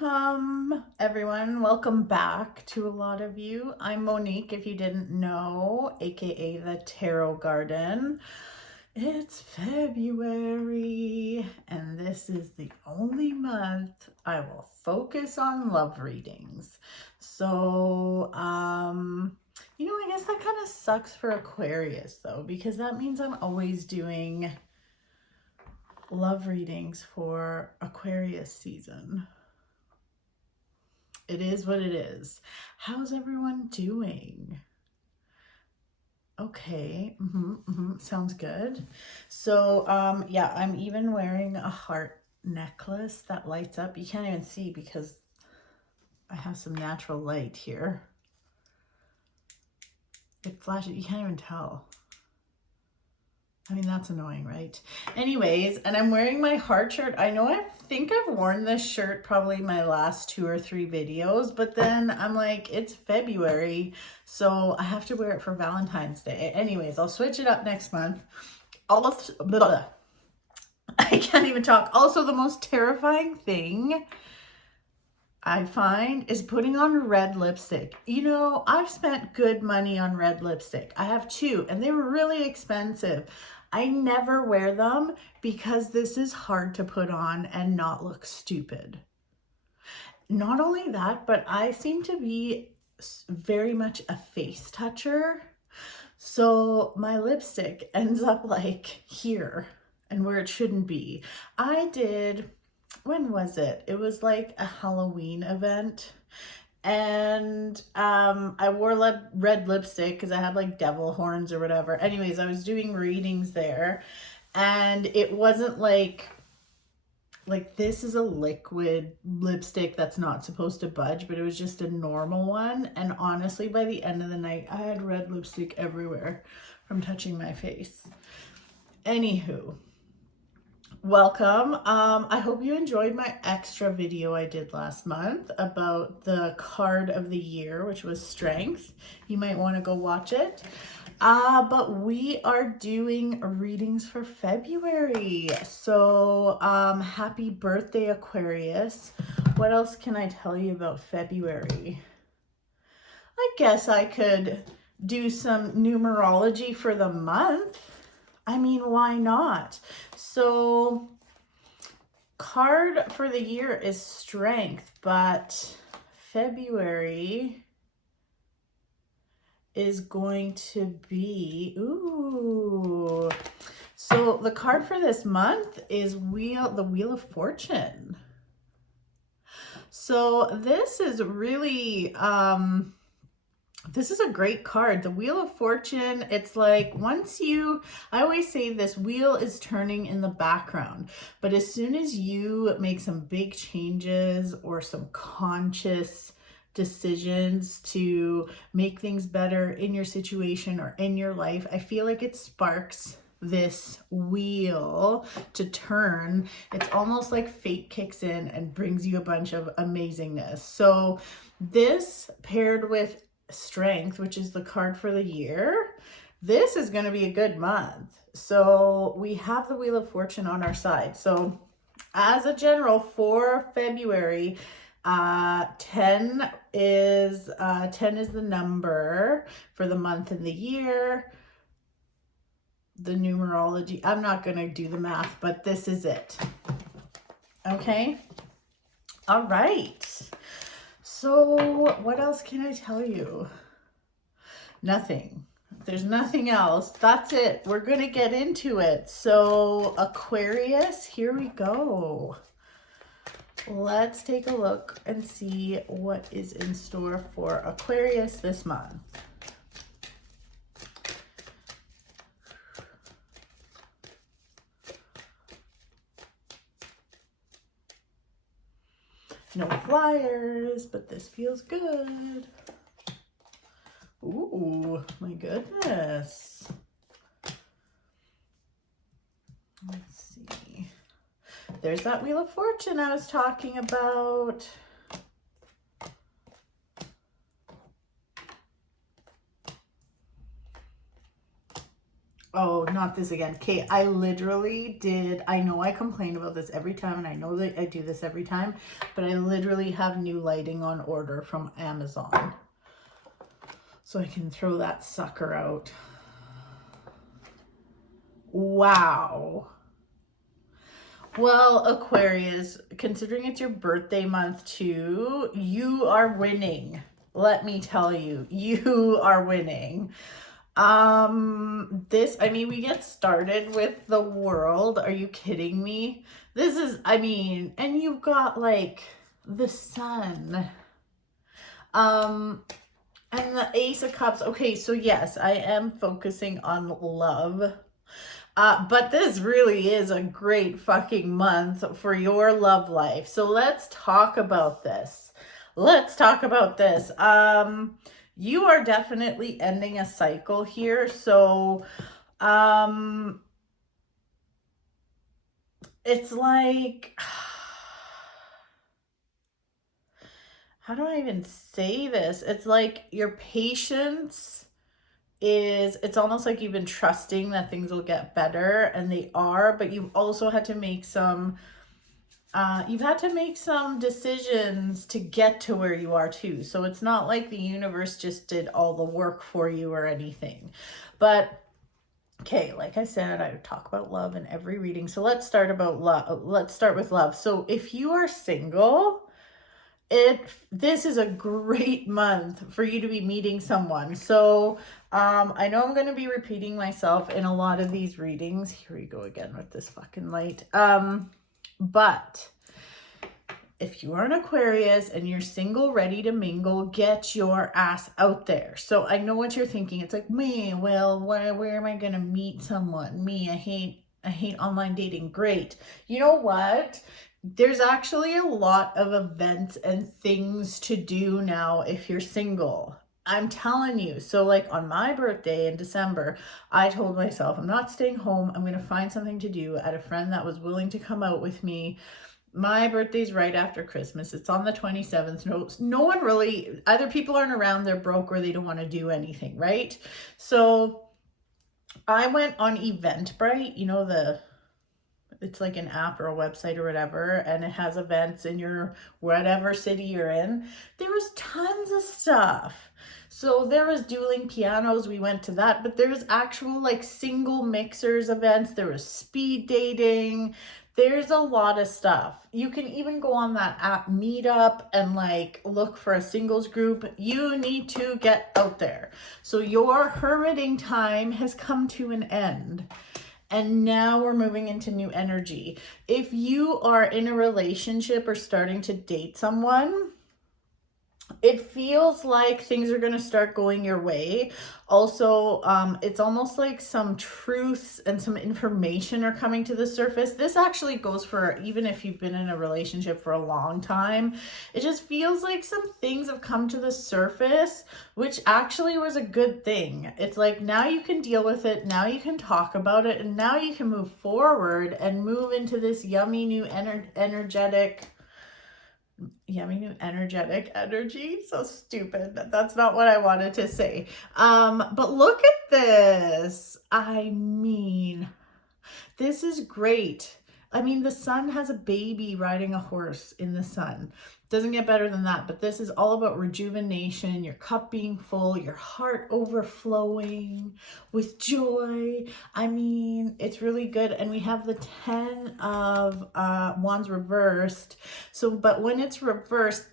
Welcome, everyone. Welcome back to a lot of you. I'm Monique, if you didn't know, aka the Tarot Garden. It's February, and this is the only month I will focus on love readings. So, I guess that kind of sucks for Aquarius, though, because that means I'm always doing love readings for Aquarius season. It is what it is. How's everyone doing? Okay, sounds good. So, yeah, I'm even wearing a heart necklace that lights up. You can't even see because I have some natural light here. It flashes, you can't even tell. I mean, that's annoying, right? Anyways, and I'm wearing my heart shirt. I know think I've worn this shirt probably my last 2 or 3 videos, but then I'm like, it's February, so I have to wear it for Valentine's Day. Anyways, I'll switch it up next month. Also, I can't even talk. Also, the most terrifying thing I find is putting on red lipstick. You know, I've spent good money on red lipstick. I have 2, and they were really expensive. I never wear them because this is hard to put on and not look stupid. Not only that, but I seem to be very much a face toucher. So my lipstick ends up like here and where it shouldn't be. When was it? It was like a Halloween event. And I wore red lipstick because I had like devil horns or whatever. Anyways, I was doing readings there, and it wasn't like this is a liquid lipstick that's not supposed to budge, but it was just a normal one. And honestly, by the end of the night, I had red lipstick everywhere from touching my face. Anywho, welcome. I hope you enjoyed my extra video I did last month about the card of the year, which was Strength. You might want to go watch it. But we are doing readings for February. So, happy birthday, Aquarius. What else can I tell you about February? I guess I could do some numerology for the month. I mean, why not? So, card for the year is Strength, but February is going to be, so the card for this month is the Wheel of Fortune. So this is really, this is a great card. The Wheel of Fortune, it's like I always say this wheel is turning in the background, but as soon as you make some big changes or some conscious decisions to make things better in your situation or in your life, I feel like it sparks this wheel to turn. It's almost like fate kicks in and brings you a bunch of amazingness. So this paired with Strength, which is the card for the year, this is going to be a good month. So we have the Wheel of Fortune on our side. So as a general for February, 10 is the number for the month and the year. The numerology, I'm not going to do the math, but this is it. Okay. All right. So what else can I tell you? Nothing. There's nothing else. That's it. We're going to get into it. So Aquarius, here we go. Let's take a look and see what is in store for Aquarius this month. No flyers, but this feels good. Ooh, my goodness. Let's see. There's that Wheel of Fortune I was talking about. Oh, not this again. Okay, I literally did, I know I complain about this every time, and I know that I do this every time, but I literally have new lighting on order from Amazon. So I can throw that sucker out. Wow. Well, Aquarius, considering it's your birthday month too, you are winning. Let me tell you, you are winning. I mean, we get started with the world. Are you kidding me? This is, I mean, and you've got like the sun. And the Ace of Cups. Okay, so yes, I am focusing on love. But this really is a great fucking month for your love life. So let's talk about this. Let's talk about this. You are definitely ending a cycle here. So, it's like, how do I even say this? It's like your patience is, it's almost like you've been trusting that things will get better, and they are, but you've also had to make some decisions to get to where you are too. So it's not like the universe just did all the work for you or anything. But okay, like I said, I would talk about love in every reading. So let's start about love. Let's start with love. So if you are single, this is a great month for you to be meeting someone. So I know I'm going to be repeating myself in a lot of these readings. Here we go again with this fucking light. But if you are an Aquarius and you're single, ready to mingle, get your ass out there. So I know what you're thinking. It's like, me, well, where am I going to meet someone? Me, I hate online dating. Great. You know what? There's actually a lot of events and things to do now if you're single. I'm telling you. So like on my birthday in December, I told myself, I'm not staying home. I'm going to find something to do. I had a friend that was willing to come out with me. My birthday's right after Christmas. It's on the 27th. No one really, either people aren't around, they're broke, or they don't want to do anything, right? So I went on Eventbrite, you know, it's like an app or a website or whatever, and it has events in your whatever city you're in. There was tons of stuff. So there was dueling pianos, we went to that, but there was actual like single mixers events. There was speed dating. There's a lot of stuff. You can even go on that app Meetup and like look for a singles group. You need to get out there. So your hermiting time has come to an end. And now we're moving into new energy. If you are in a relationship or starting to date someone, it feels like things are going to start going your way. Also, it's almost like some truths and some information are coming to the surface. This actually goes for even if you've been in a relationship for a long time. It just feels like some things have come to the surface, which actually was a good thing. It's like now you can deal with it, now you can talk about it, and now you can move forward and move into this yummy new energetic energy. So stupid. That's not what I wanted to say. But look at this. I mean, this is great. I mean, the sun has a baby riding a horse in the sun. Doesn't get better than that. But this is all about rejuvenation, your cup being full, your heart overflowing with joy. I mean, it's really good. And we have the 10 of wands reversed. So, but when it's reversed,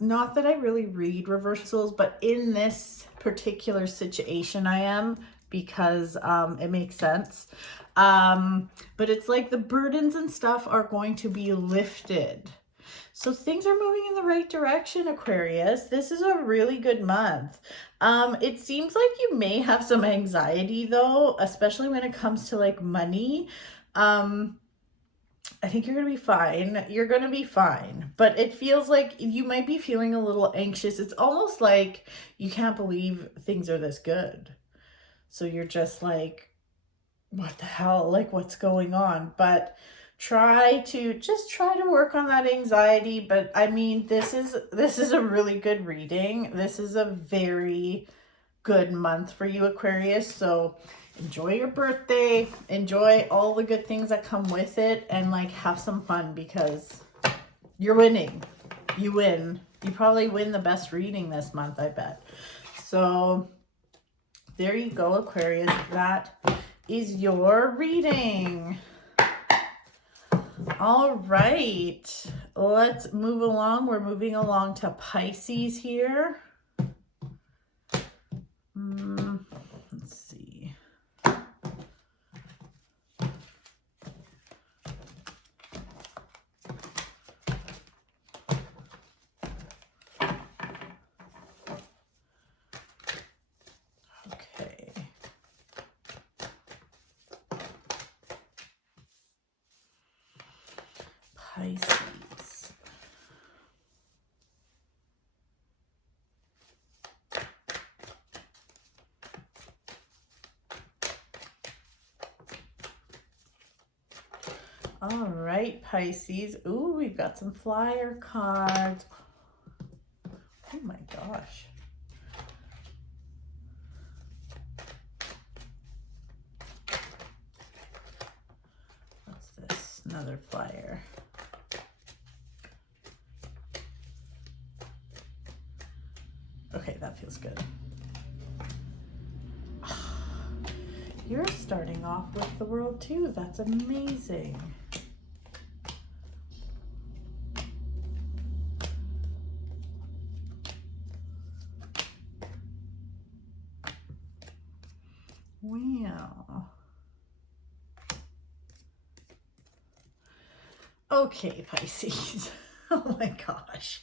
not that I really read reversals, but in this particular situation I am, because it makes sense. But it's like the burdens and stuff are going to be lifted. So things are moving in the right direction, Aquarius. This is a really good month. It seems like you may have some anxiety though, especially when it comes to like money. I think you're going to be fine. You're going to be fine. But it feels like you might be feeling a little anxious. It's almost like you can't believe things are this good. So you're just like, what the hell? Like, what's going on? But try to work on that anxiety. But I mean, this is a really good reading. This is a very good month for you, Aquarius. So enjoy your birthday, enjoy all the good things that come with it, and like have some fun because you're winning. You win. You probably win the best reading this month, I bet. So there you go, Aquarius. That is your reading. All right, let's move along. We're moving along to Pisces here. Let's see. Okay. Pisces. All right, Pisces. Ooh, we've got some flyer cards. Oh my gosh. What's this? Another flyer. Okay, that feels good. You're starting off with the world too. That's amazing. Wow. Okay, Pisces. Oh my gosh.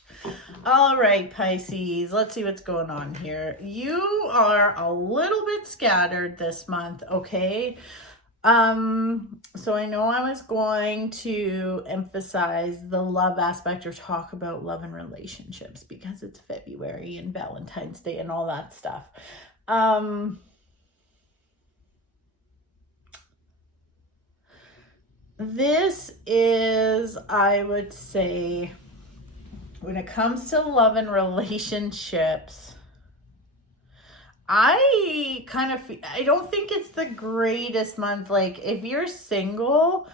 All right, Pisces, let's see what's going on here. You are a little bit scattered this month, okay? So I know I was going to emphasize the love aspect or talk about love and relationships because it's February and Valentine's Day and all that stuff. This is, I would say, when it comes to love and relationships, I don't think it's the greatest month. Like, if you're single,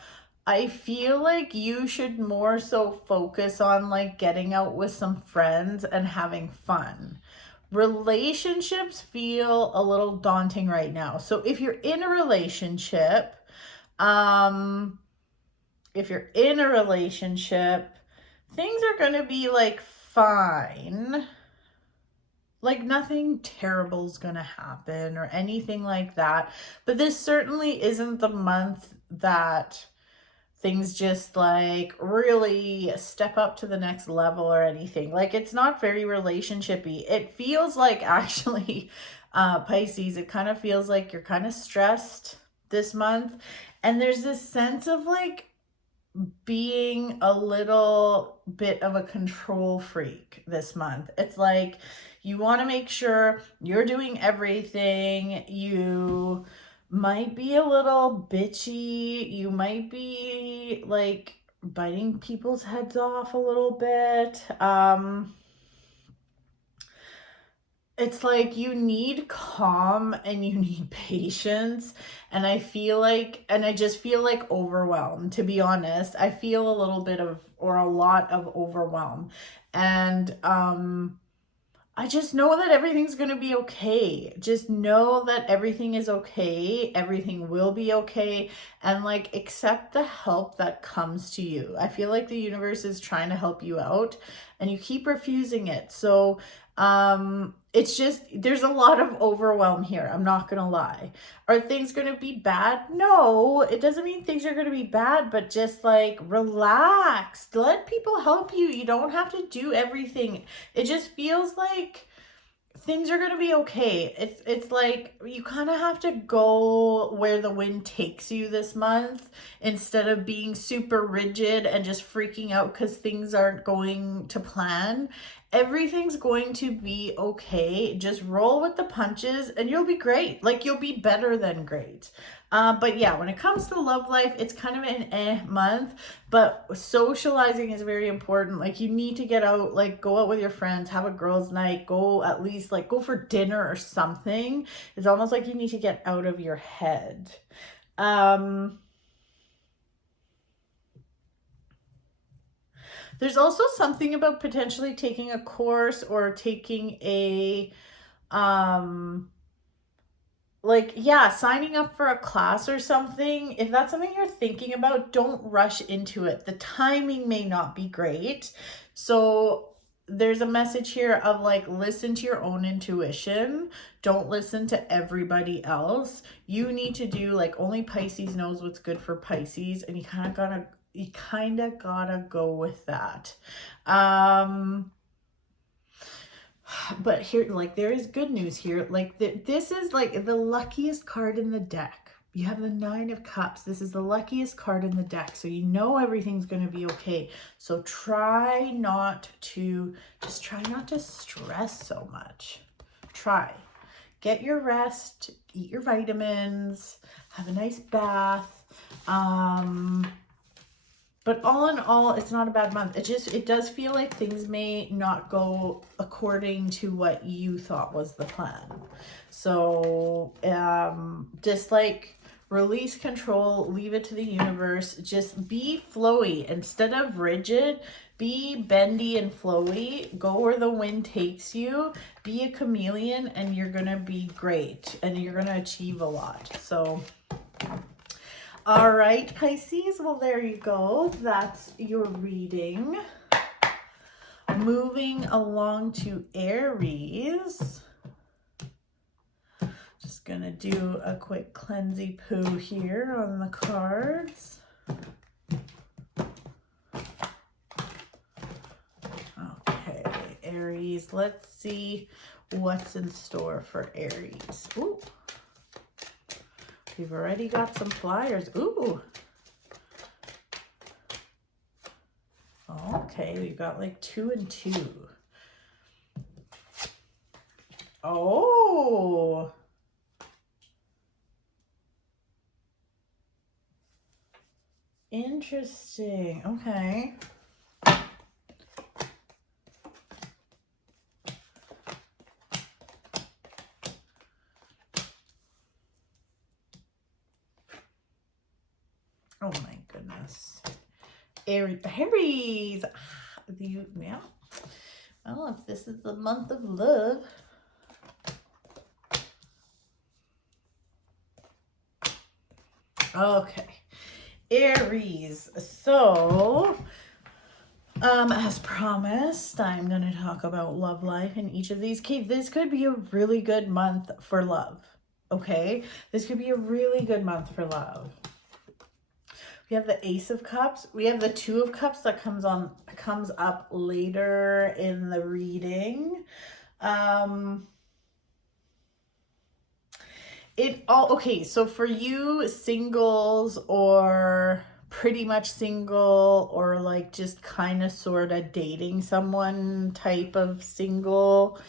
I feel like you should more so focus on like getting out with some friends and having fun. Relationships feel a little daunting right now. So if you're in a relationship, things are going to be like fine. Like nothing terrible is going to happen or anything like that. But this certainly isn't the month that things just like really step up to the next level or anything. Like it's not very relationshipy. It feels like actually, Pisces, it kind of feels like you're kind of stressed this month. And there's this sense of like being a little bit of a control freak this month. It's like you want to make sure you're doing everything. You might be a little bitchy. You might be like biting people's heads off a little bit. It's like you need calm and you need patience. And I just feel like overwhelmed, to be honest. I feel a little bit of, or a lot of overwhelm. And I just know that everything's going to be okay. Just know that everything is okay. Everything will be okay. And like, accept the help that comes to you. I feel like the universe is trying to help you out and you keep refusing it. So, it's just, there's a lot of overwhelm here. I'm not going to lie. Are things going to be bad? No, it doesn't mean things are going to be bad, but just like relax, let people help you. You don't have to do everything. It just feels like things are going to be okay. It's like you kind of have to go where the wind takes you this month instead of being super rigid and just freaking out because things aren't going to plan. everything's going to be okay. Just roll with the punches and you'll be great. Like, you'll be better than great. But yeah, when it comes to love life, it's kind of an month, but socializing is very important. Like, you need to get out, like go out with your friends, have a girls' night, go at least like go for dinner or something. It's almost like you need to get out of your head. There's also something about potentially taking a course or taking a, like, yeah, signing up for a class or something. If that's something you're thinking about, don't rush into it. The timing may not be great. So there's a message here of like, listen to your own intuition. Don't listen to everybody else. You need to do like, only Pisces knows what's good for Pisces, and you kind of gotta go with that. But here, like, there is good news here. Like, this is like the luckiest card in the deck. You have the 9 of Cups. This is the luckiest card in the deck. So you know everything's going to be okay. So try not to stress so much. Try. Get your rest, eat your vitamins, have a nice bath. But all in all, it's not a bad month. It does feel like things may not go according to what you thought was the plan. So just like release control, leave it to the universe. Just be flowy instead of rigid. Be bendy and flowy. Go where the wind takes you. Be a chameleon, and you're gonna be great, and you're gonna achieve a lot. So all right, Pisces, well, there you go. That's your reading. Moving along to Aries. Just gonna do a quick cleansy poo here on the cards. Okay, Aries, let's see what's in store for Aries. Ooh. We've already got some flyers. Ooh. Okay, we've got like 2 and 2. Oh. Interesting. Okay. Oh my goodness. Aries. Yeah. Well, if this is the month of love. Okay. Aries. So, as promised, I'm going to talk about love life in each of these. Okay, this could be a really good month for love. Okay? This could be a really good month for love. We have the Ace of Cups. We have the 2 of Cups that comes up later in the reading. Okay, so for you singles, or pretty much single, or like just kind of sort of dating someone type of single,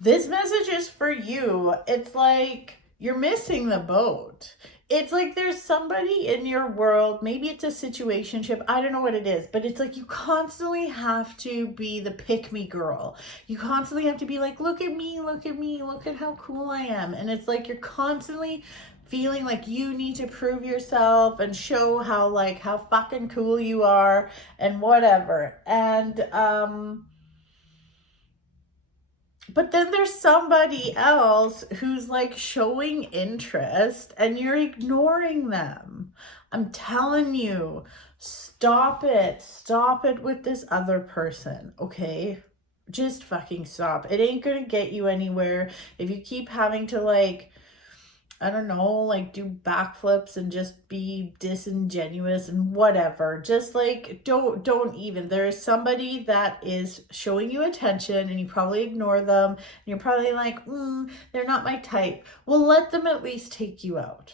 this message is for you. It's like you're missing the boat. It's like there's somebody in your world, maybe it's a situationship, I don't know what it is, but it's like you constantly have to be the pick-me girl. You constantly have to be like, look at me, look at me, look at how cool I am. And it's like you're constantly feeling like you need to prove yourself and show how fucking cool you are and whatever. And but then there's somebody else who's like showing interest and you're ignoring them. I'm telling you, stop it. Stop it with this other person, okay? Just fucking stop. It ain't gonna get you anywhere if you keep having to like, I don't know, like do backflips and just be disingenuous and whatever. Just like, don't even. There is somebody that is showing you attention and you probably ignore them. And you're probably like, they're not my type. Well, let them at least take you out.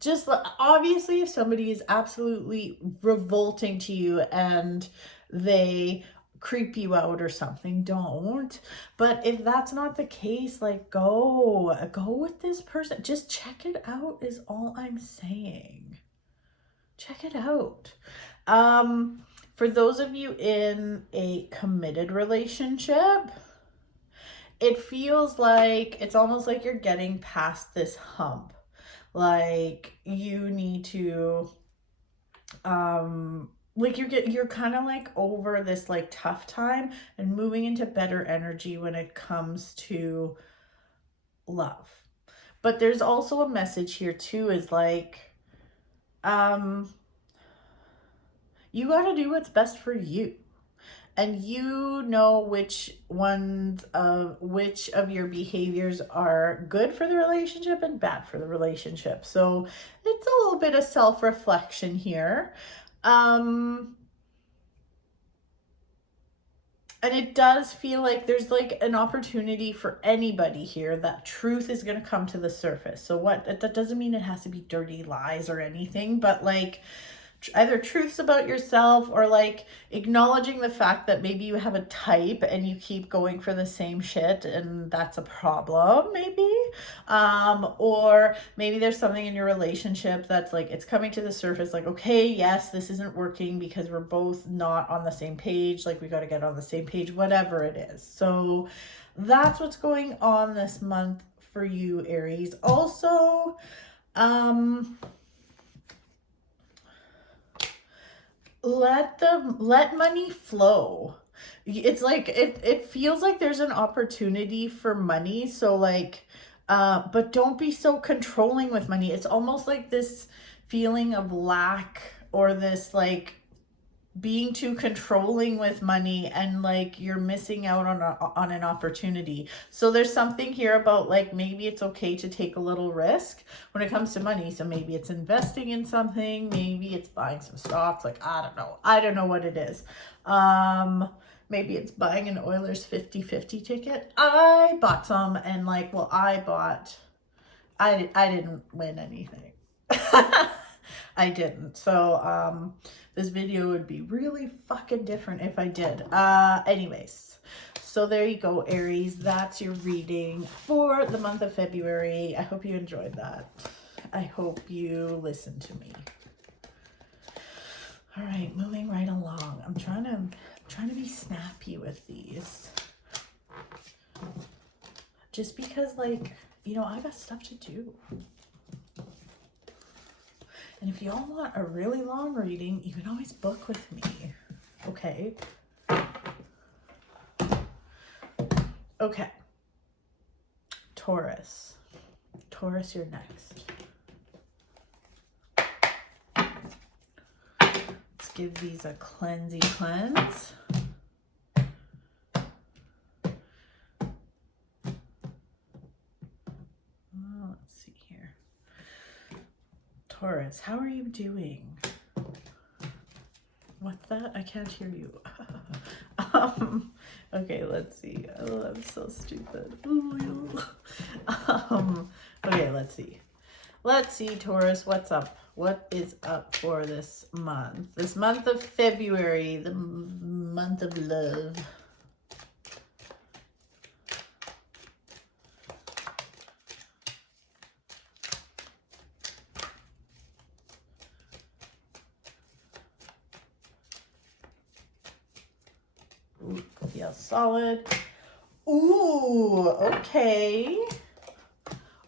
Just obviously if somebody is absolutely revolting to you and they creep you out or something, don't. But if that's not the case, like go with this person. Just check it out is all I'm saying. Check it out. For those of you in a committed relationship, it feels like it's almost like you're getting past this hump. Like you need to like you're kind of like over this like tough time and moving into better energy when it comes to love. But there's also a message here too, is like you got to do what's best for you, and you know which of your behaviors are good for the relationship and bad for the relationship. So it's a little bit of self-reflection here. And it does feel like there's like an opportunity for anybody here that truth is going to come to the surface. So that doesn't mean it has to be dirty lies or anything, but like either truths about yourself or like acknowledging the fact that maybe you have a type and you keep going for the same shit and that's a problem maybe. Or maybe there's something in your relationship that's like, it's coming to the surface like, okay, yes, this isn't working because we're both not on the same page. Like we got to get on the same page, whatever it is. So that's what's going on this month for you, Aries. Also, let money flow. It's like it feels like there's an opportunity for money. So like but don't be so controlling with money. It's almost like this feeling of lack, or this like being too controlling with money, and like you're missing out on an opportunity. So there's something here about like maybe it's okay to take a little risk when it comes to money. So maybe it's investing in something, maybe it's buying some stocks, like I don't know what it is. Maybe it's buying an Oilers 50-50 ticket. I bought some, and like, well, I didn't win anything. I didn't. So this video would be really fucking different if I did. Anyways, so there you go, Aries. That's your reading for the month of February. I hope you enjoyed that. I hope you listened to me. All right, moving right along. I'm trying to be snappy with these. Just because, like, you know, I got stuff to do. And if y'all want a really long reading, you can always book with me. Okay? Okay. Taurus. Taurus, you're next. Let's give these a cleansy cleanse. Taurus, how are you doing? What's that? I can't hear you. Okay, let's see. Oh, I'm so stupid. Okay, let's see. Let's see, Taurus, what's up? What is up for this month? This month of February, the month of love. Ooh, feels solid. Ooh, okay.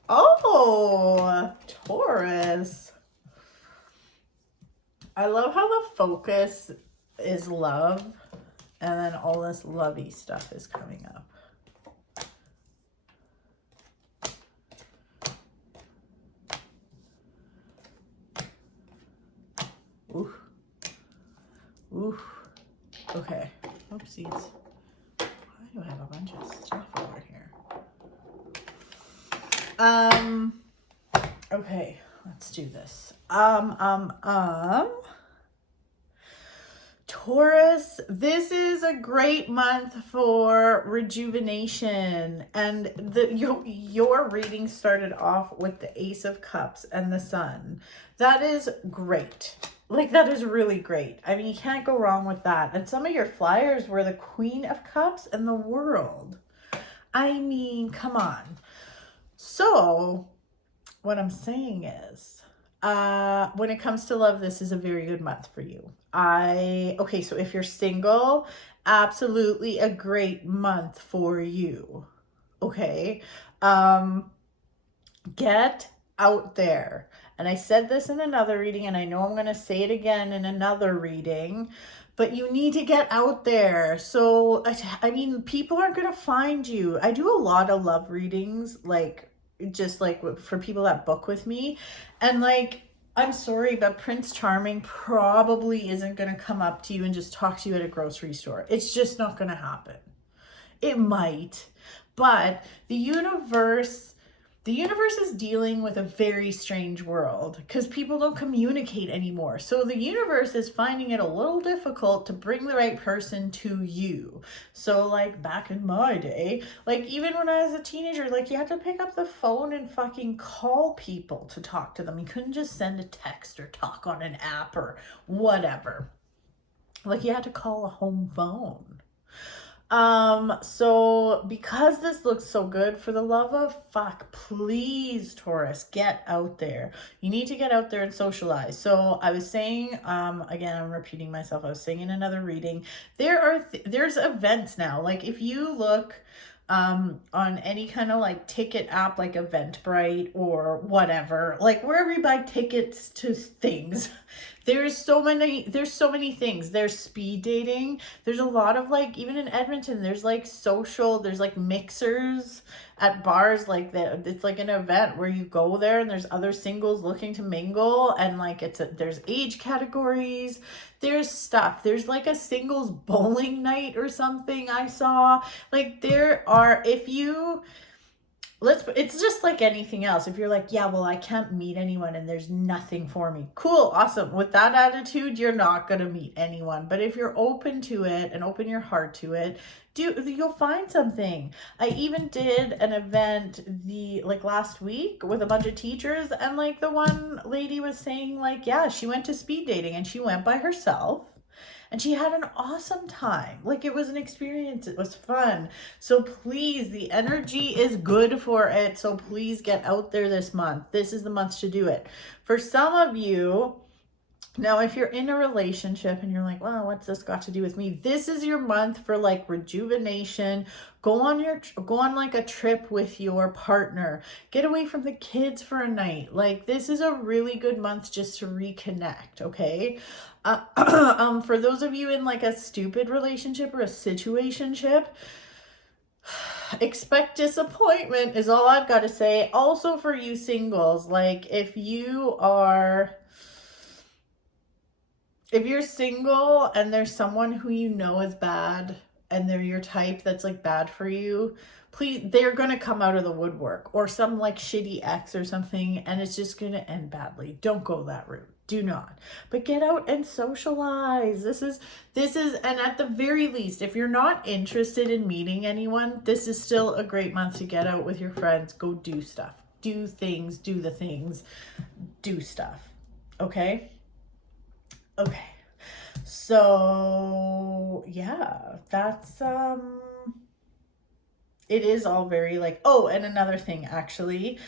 Oh, Taurus. I love how the focus is love, and then all this lovey stuff is coming up. Ooh. Ooh. Okay. Oopsies. Why do I have a bunch of stuff over here? Okay, let's do this. Taurus, this is a great month for rejuvenation, and your reading started off with the Ace of Cups and the Sun. That is great. Like, that is really great. I mean, you can't go wrong with that. And some of your flyers were the Queen of Cups and the World. I mean, come on. So what I'm saying is, when it comes to love, this is a very good month for you. Okay, so if you're single, absolutely a great month for you. Okay. Get out there. And I said this in another reading, and I know I'm going to say it again in another reading, but you need to get out there. So, I mean, people aren't going to find you. I do a lot of love readings, like, just like for people that book with me. And like, I'm sorry, but Prince Charming probably isn't going to come up to you and just talk to you at a grocery store. It's just not going to happen. It might, but the universe is dealing with a very strange world because people don't communicate anymore. So the universe is finding it a little difficult to bring the right person to you. So like back in my day, like even when I was a teenager, like you had to pick up the phone and fucking call people to talk to them. You couldn't just send a text or talk on an app or whatever. Like you had to call a home phone. So because this looks so good, for the love of fuck, please, Taurus, get out there. You need to get out there and socialize. So I was saying, again, I'm repeating myself. I was saying in another reading, there's events now. Like if you look, on any kind of like ticket app, like Eventbrite or whatever, like wherever you buy tickets to things, there's so many things. There's speed dating. There's a lot of like, even in Edmonton, there's like there's like mixers at bars like that. It's like an event where you go there and there's other singles looking to mingle, and like there's age categories. There's stuff. There's like a singles bowling night or something I saw. Like there are, it's just like anything else. If you're like, yeah, well, I can't meet anyone and there's nothing for me. Cool, awesome. With that attitude, you're not going to meet anyone. But if you're open to it and open your heart to it, you'll find something. I even did an event last week with a bunch of teachers, and like the one lady was saying like, yeah, she went to speed dating and she went by herself. And she had an awesome time. Like it was an experience. It was fun. So please, the energy is good for it. So please get out there this month. This is the month to do it. For some of you, now if you're in a relationship and you're like, well, what's this got to do with me? This is your month for like rejuvenation. Go on like a trip with your partner. Get away from the kids for a night. Like this is a really good month just to reconnect, okay? For those of you in like a stupid relationship or a situationship, expect disappointment is all I've got to say. Also for you singles, like if you're single and there's someone who you know is bad and they're your type that's like bad for you, please, they're going to come out of the woodwork, or some like shitty ex or something, and it's just going to end badly. Don't go that route. Do not. But get out and socialize. This is, and at the very least, if you're not interested in meeting anyone, this is still a great month to get out with your friends. Go do stuff. Do things, do the things, do stuff. Okay? Okay. So, yeah, that's, it is all very like, oh, and another thing actually,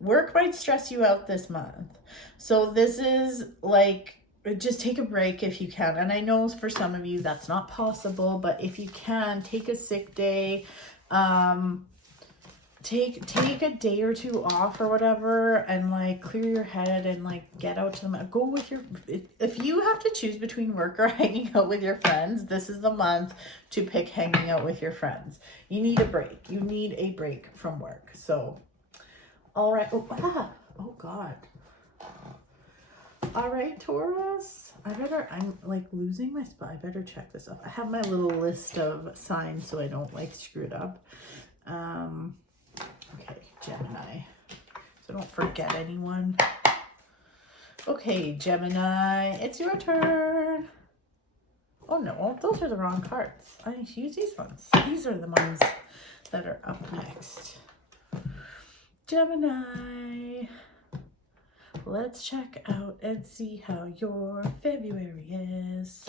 work might stress you out this month. So this is like, just take a break if you can. And I know for some of you that's not possible, but if you can, take a sick day, take a day or two off or whatever, and like clear your head and like get out to them. Go with if you have to choose between work or hanging out with your friends, this is the month to pick hanging out with your friends. You need a break. You need a break from work. So, all right. Oh God. All right, Taurus. I'm like losing my spot. I better check this off. I have my little list of signs so I don't like screw it up. Okay, Gemini. So don't forget anyone. Okay, Gemini, it's your turn. Oh no, those are the wrong cards. I need to use these ones. These are the ones that are up next. Gemini. let's check out and see how your February is.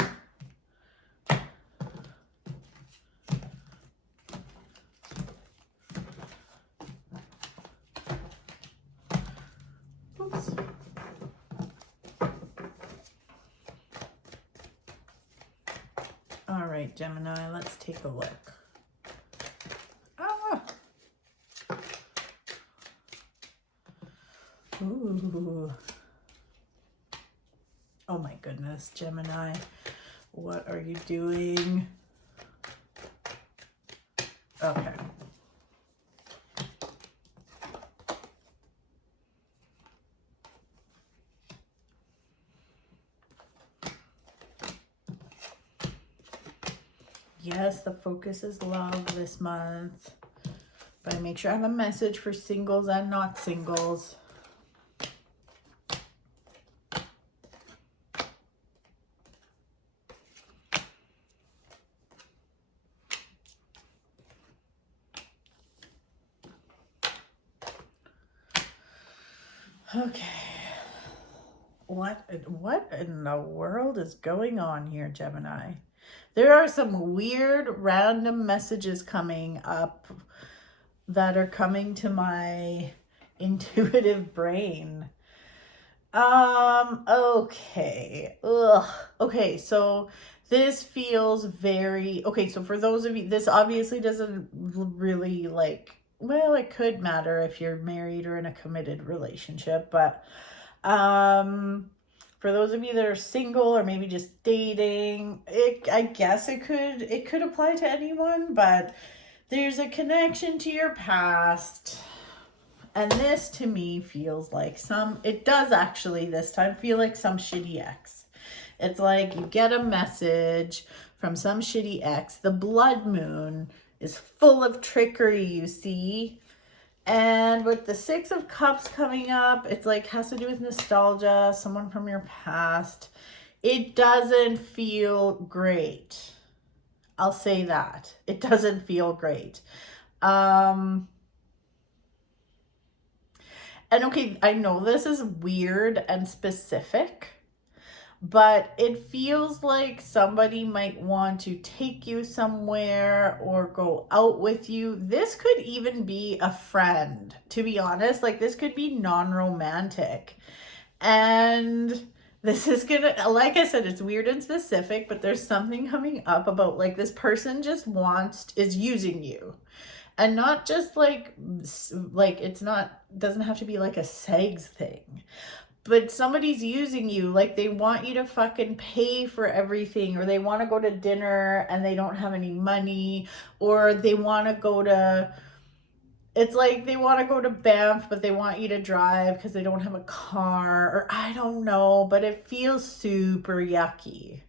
Oops. All right, Gemini, let's take a look. Ah. Ooh. Oh my goodness, Gemini, what are you doing? Okay. Yes, the focus is love this month. But I make sure I have a message for singles and not singles. Okay. What in the world is going on here, Gemini? There are some weird random messages coming up that are coming to my intuitive brain. Okay. Ugh. Okay, so this feels very, okay, so for those of you, this obviously doesn't really like, well, it could matter if you're married or in a committed relationship, but for those of you that are single or maybe just dating, I guess it could apply to anyone, but there's a connection to your past. And this to me feels like it does actually this time feel like some shitty ex. It's like you get a message from some shitty ex. The blood moon is full of trickery, you see. And with the 6 of Cups coming up, it's like has to do with nostalgia, someone from your past. It doesn't feel great. I'll say that. It doesn't feel great. And okay, I know this is weird and specific, but it feels like somebody might want to take you somewhere or go out with you. This could even be a friend, to be honest. Like, this could be non-romantic. And this is gonna, like I said, it's weird and specific, but there's something coming up about like this person just is using you. And not just like it's not, doesn't have to be like a sex thing. But somebody's using you, like they want you to fucking pay for everything, or they want to go to dinner and they don't have any money, or they want to go to, it's like they want to go to Banff, but they want you to drive because they don't have a car, or I don't know, but it feels super yucky.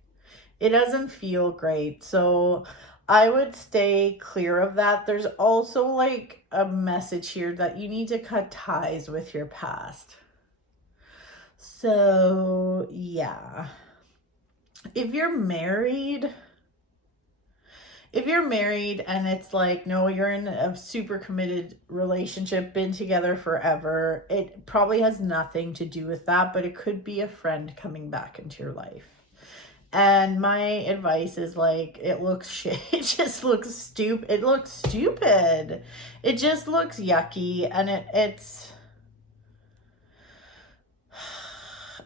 It doesn't feel great. So I would stay clear of that. There's also like a message here that you need to cut ties with your past. So, yeah. If you're married and it's like, no, you're in a super committed relationship, been together forever, it probably has nothing to do with that, but it could be a friend coming back into your life. And my advice is like, it looks shit. It just looks stupid. It looks stupid. It just looks yucky. And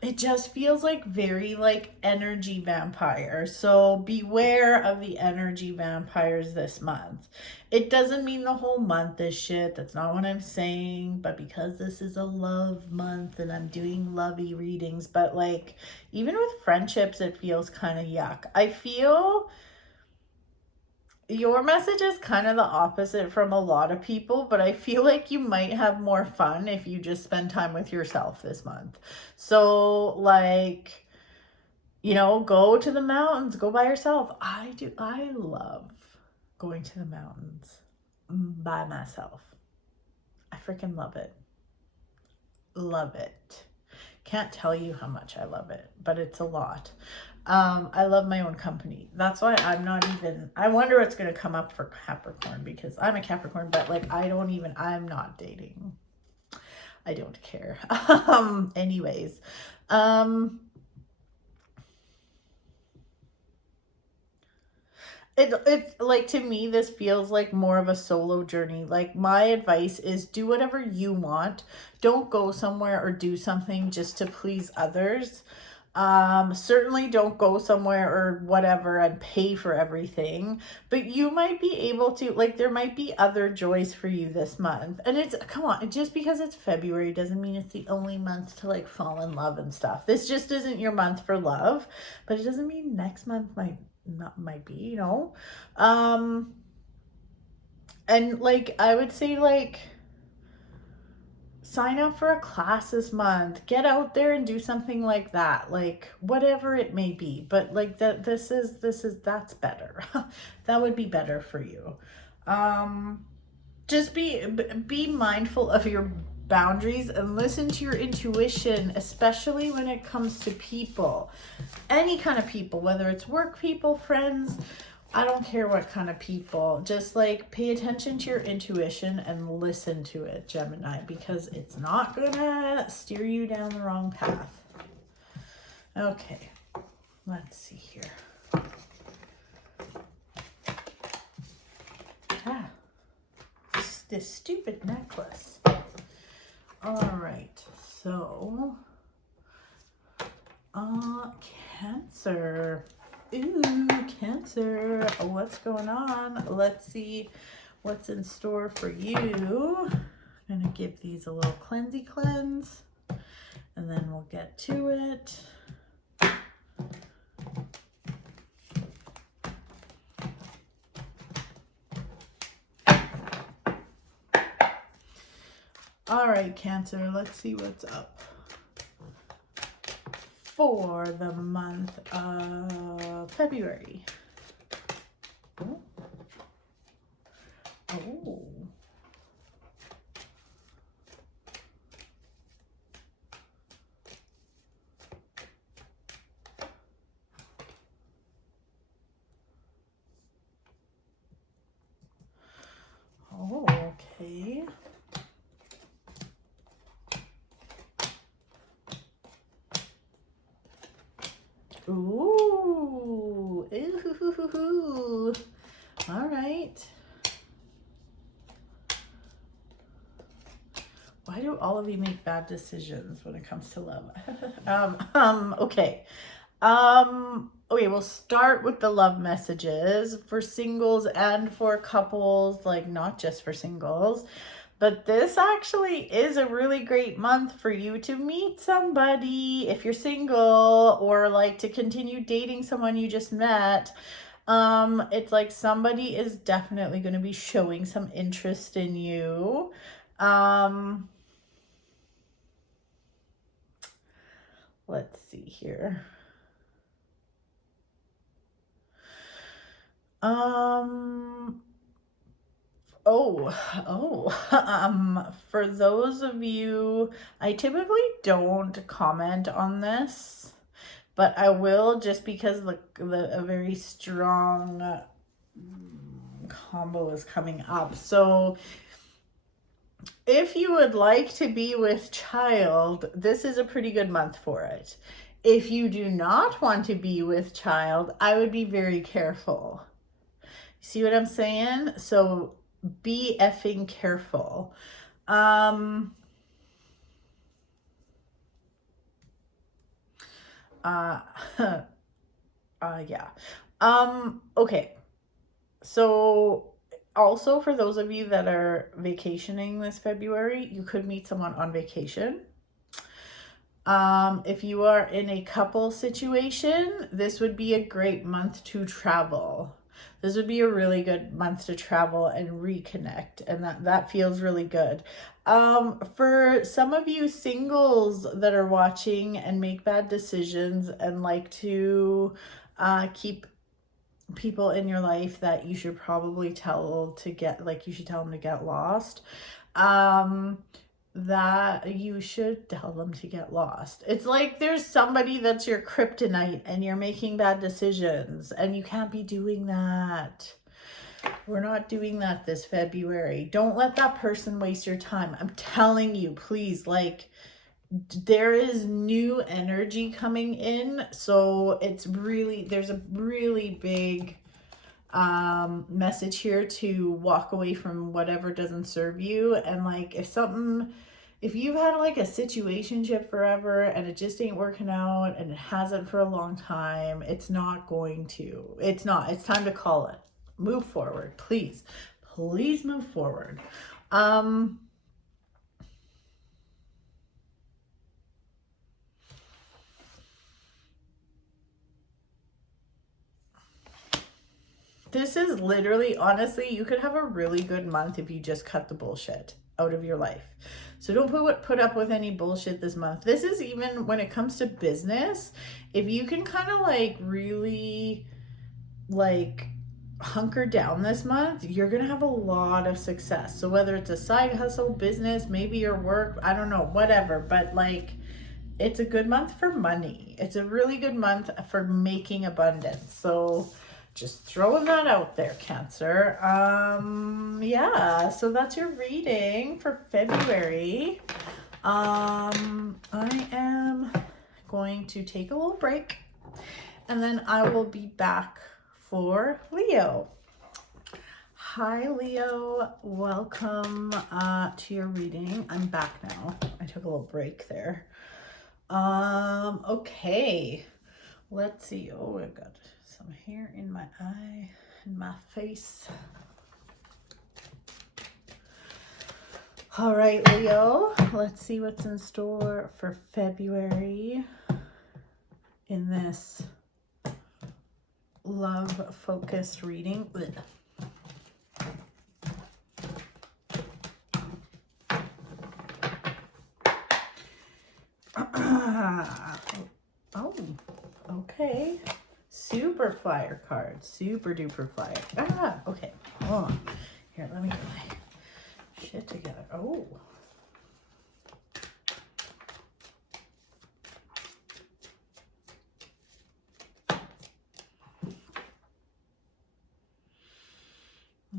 it just feels like very like energy vampire. So beware of the energy vampires this month. It doesn't mean the whole month is shit. That's not what I'm saying. But because this is a love month and I'm doing lovey readings, but like even with friendships, it feels kind of yuck. I feel your message is kind of the opposite from a lot of people, but I feel like you might have more fun if you just spend time with yourself this month. So like, you know, go to the mountains, go by yourself. I love going to the mountains by myself. I freaking love it. Love it. Can't tell you how much I love it, but it's a lot. I love my own company. That's why I'm not even, I wonder what's going to come up for Capricorn, because I'm a Capricorn, but like I'm not dating. I don't care. Anyways, it's like, to me, this feels like more of a solo journey. Like, my advice is do whatever you want. Don't go somewhere or do something just to please others. Certainly don't go somewhere or whatever and pay for everything, but you might be able to, like, there might be other joys for you this month. And it's, come on, just because it's February doesn't mean it's the only month to like fall in love and stuff. This just isn't your month for love, but it doesn't mean next month might be, you know. And like, I would say, like, sign up for a class this month, get out there and do something like that, like whatever it may be. But like, that's better. That would be better for you. Just be mindful of your boundaries and listen to your intuition, especially when it comes to people, any kind of people, whether it's work people, friends, I don't care what kind of people. Just like, pay attention to your intuition and listen to it, Gemini, because it's not gonna steer you down the wrong path. Okay, let's see here. This stupid necklace. All right, so Cancer. Ooh, Cancer, what's going on? Let's see what's in store for you. I'm gonna give these a little cleansy cleanse, and then we'll get to it. All right, Cancer, let's see what's up for the month of February. Oh. Oh. Oh, okay. Ooh, ooh, all right. Why do all of you make bad decisions when it comes to love? Okay. Okay, we'll start with the love messages for singles and for couples, like not just for singles. But this actually is a really great month for you to meet somebody if you're single, or like to continue dating someone you just met. It's like somebody is definitely going to be showing some interest in you. Let's see here. For those of you, I typically don't comment on this, but I will, just because a very strong combo is coming up. So if you would like to be with child, this is a pretty good month for it. If you do not want to be with child, I would be very careful. See what I'm saying? So be effing careful. Yeah. Okay. So also, for those of you that are vacationing this February, you could meet someone on vacation. If you are in a couple situation, this would be a great month to travel. This would be a really good month to travel and reconnect, and that feels really good. For some of you singles that are watching and make bad decisions and like to keep people in your life that you should probably tell to get, like, you should tell them to get lost. That you should tell them to get lost. It's like there's somebody that's your kryptonite and you're making bad decisions, and you can't be doing that. We're not doing that this February. Don't let that person waste your time. I'm telling you, please, like, there is new energy coming in. So it's really, there's a really big message here to walk away from whatever doesn't serve you. And like, if you've had like a situationship forever and it just ain't working out and it hasn't for a long time, it's time to call it. Move forward, please move forward. This is literally, honestly, you could have a really good month if you just cut the bullshit out of your life. So don't put up with any bullshit this month. This is even when it comes to business. If you can kind of like really like hunker down this month, you're going to have a lot of success. So whether it's a side hustle, business, maybe your work, I don't know, whatever. But like, it's a good month for money. It's a really good month for making abundance. So just throwing that out there, Cancer. Yeah, so that's your reading for February. I am going to take a little break and then I will be back for Leo. Hi, Leo. Welcome to your reading. I'm back now. I took a little break there. Okay. Let's see. Oh, I've got some hair in my eye and my face. All right, Leo, let's see what's in store for February in this love-focused reading. Oh, okay. Super fire card. Super duper fire. Okay. Hold on. Here, let me get my shit together. Oh.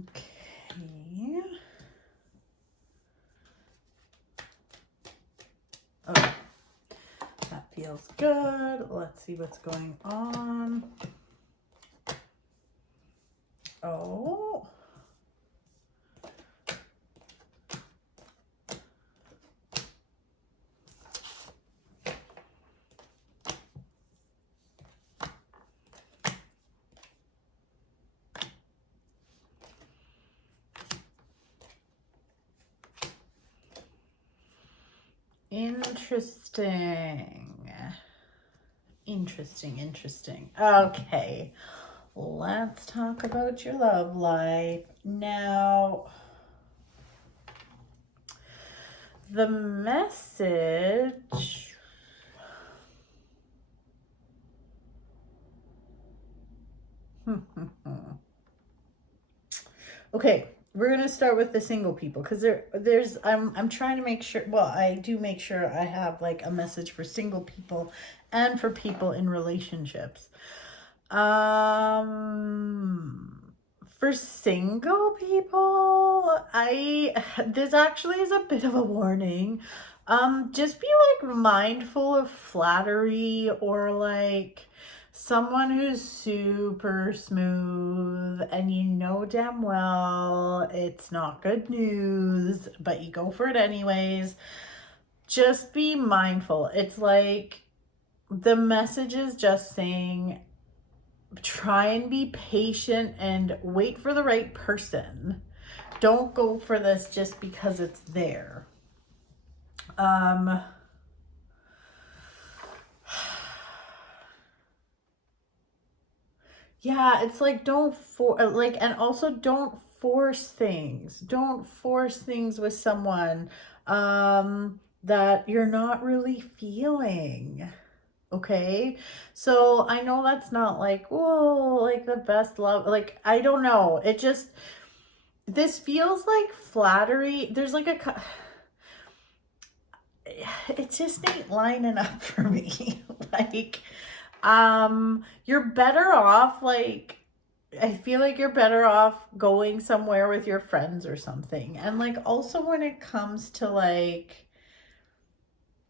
Okay. Oh. That feels good. Let's see what's going on. Oh. Interesting. Okay, let's talk about your love life. Now, the message... Okay, we're going to start with the single people because I'm trying to make sure, well, I do make sure I have like a message for single people and for people in relationships. For single people, this actually is a bit of a warning. Just be like mindful of flattery or like someone who's super smooth and you know damn well it's not good news, but you go for it anyways. Just be mindful. It's like the message is just saying, try and be patient and wait for the right person. Don't go for this just because it's there. Yeah, it's like and also don't force things. Don't force things with someone that you're not really feeling. Okay, so I know that's not like, whoa, like the best love, like, I don't know, this feels like flattery. There's like it just ain't lining up for me. Like, you're better off like I feel like you're better off going somewhere with your friends or something. And like also when it comes to like,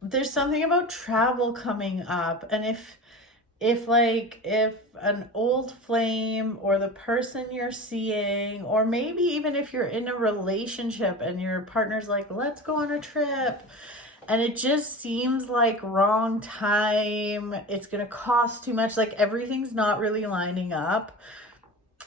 there's something about travel coming up. And if an old flame or the person you're seeing, or maybe even if you're in a relationship and your partner's like, let's go on a trip, and it just seems like wrong time, it's gonna cost too much, like everything's not really lining up,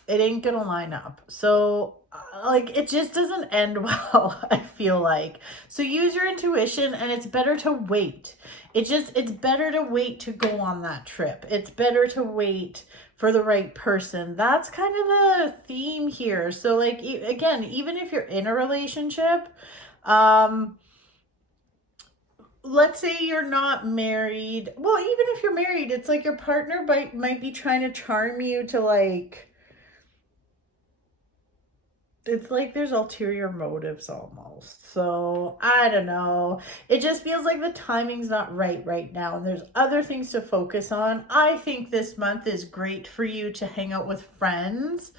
it ain't gonna line up. So like it just doesn't end well, I feel like. So use your intuition, and it's better to wait. It's better to wait to go on that trip. It's better to wait for the right person. That's kind of the theme here. So like again, even if you're in a relationship, let's say you're not married. Well, even if you're married, it's like your partner might be trying to charm you to like, it's like there's ulterior motives almost. So I don't know. It just feels like the timing's not right now, and there's other things to focus on. I think this month is great for you to hang out with friends.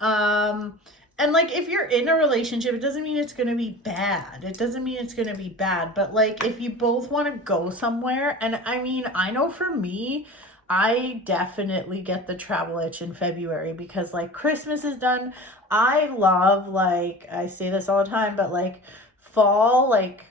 And like if you're in a relationship, it doesn't mean it's going to be bad. It doesn't mean it's going to be bad. But like if you both want to go somewhere, and I mean, I know for me, I definitely get the travel itch in February because like Christmas is done. I love, like, I say this all the time, but like fall, like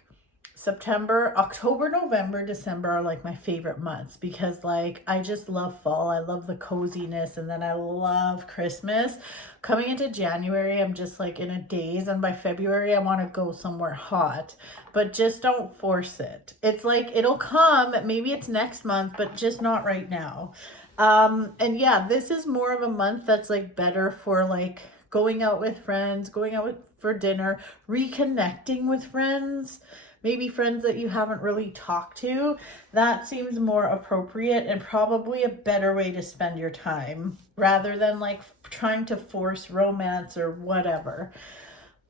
September, October, November, December are like my favorite months because like I just love fall. I love the coziness, and then I love Christmas. Coming into January, I'm just like in a daze, and by February I want to go somewhere hot, but just don't force it. It's like it'll come, maybe it's next month, but just not right now. And yeah, this is more of a month that's like better for like going out with friends, going out for dinner, reconnecting with friends, maybe friends that you haven't really talked to. That seems more appropriate and probably a better way to spend your time rather than like trying to force romance or whatever.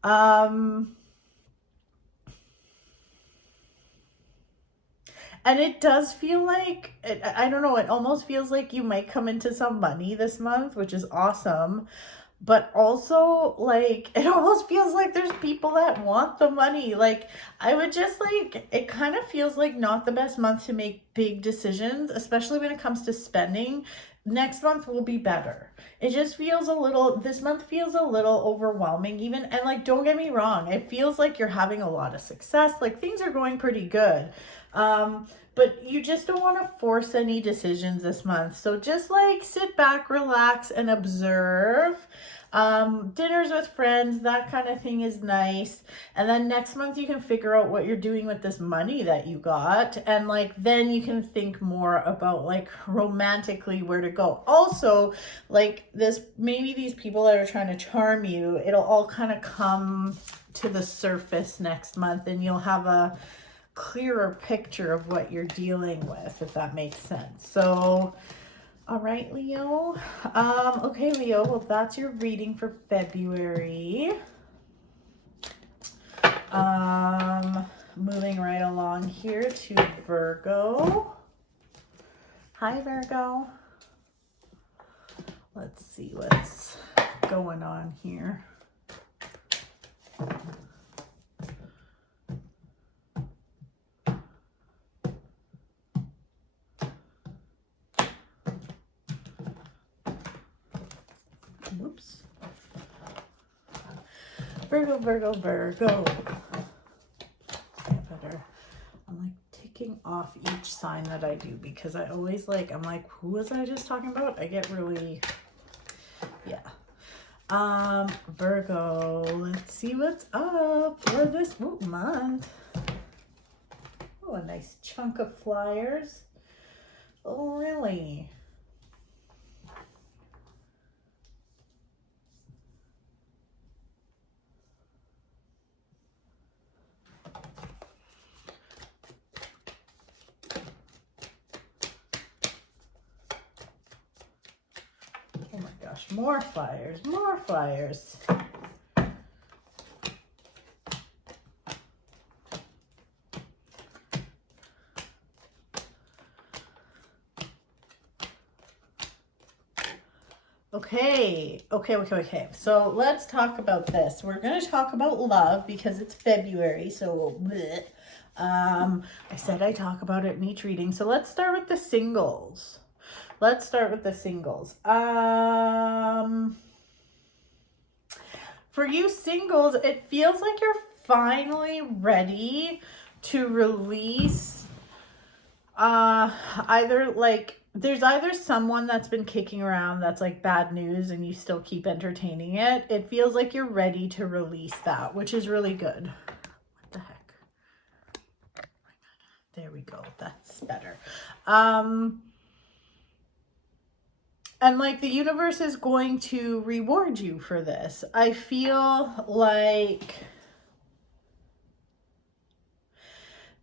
And it does feel like, I don't know, it almost feels like you might come into some money this month, which is awesome. But also, like, it almost feels like there's people that want the money. Like, I would just like, it kind of feels like not the best month to make big decisions, especially when it comes to spending. Next month will be better. It just feels a little, this month feels a little overwhelming even. And like, don't get me wrong, it feels like you're having a lot of success. Like, things are going pretty good. But you just don't want to force any decisions this month. So just like sit back, relax, and observe. Dinners with friends, that kind of thing is nice. And then next month you can figure out what you're doing with this money that you got. And like, then you can think more about like romantically where to go. Also, like this, maybe these people that are trying to charm you, it'll all kind of come to the surface next month, and you'll have a clearer picture of what you're dealing with, if that makes sense. So, all right, Leo. Okay, Leo, well, that's your reading for February. Moving right along here to Virgo. Hi, Virgo. Let's see what's going on here. Whoops. Virgo, Virgo, Virgo. I'm like ticking off each sign that I do because I always like, I'm like, who was I just talking about? I get really, yeah. Virgo, let's see what's up for this month. Oh, a nice chunk of flyers. Oh, really? Oh my gosh, more flyers, more flyers. Okay. So let's talk about this. We're going to talk about love because it's February. So, bleh. I said I talk about it in each reading. So let's start with the singles. For you singles, it feels like you're finally ready to release there's either someone that's been kicking around that's like bad news and you still keep entertaining it. It feels like you're ready to release that, which is really good. What the heck? There we go. That's better. And like the universe is going to reward you for this. I feel like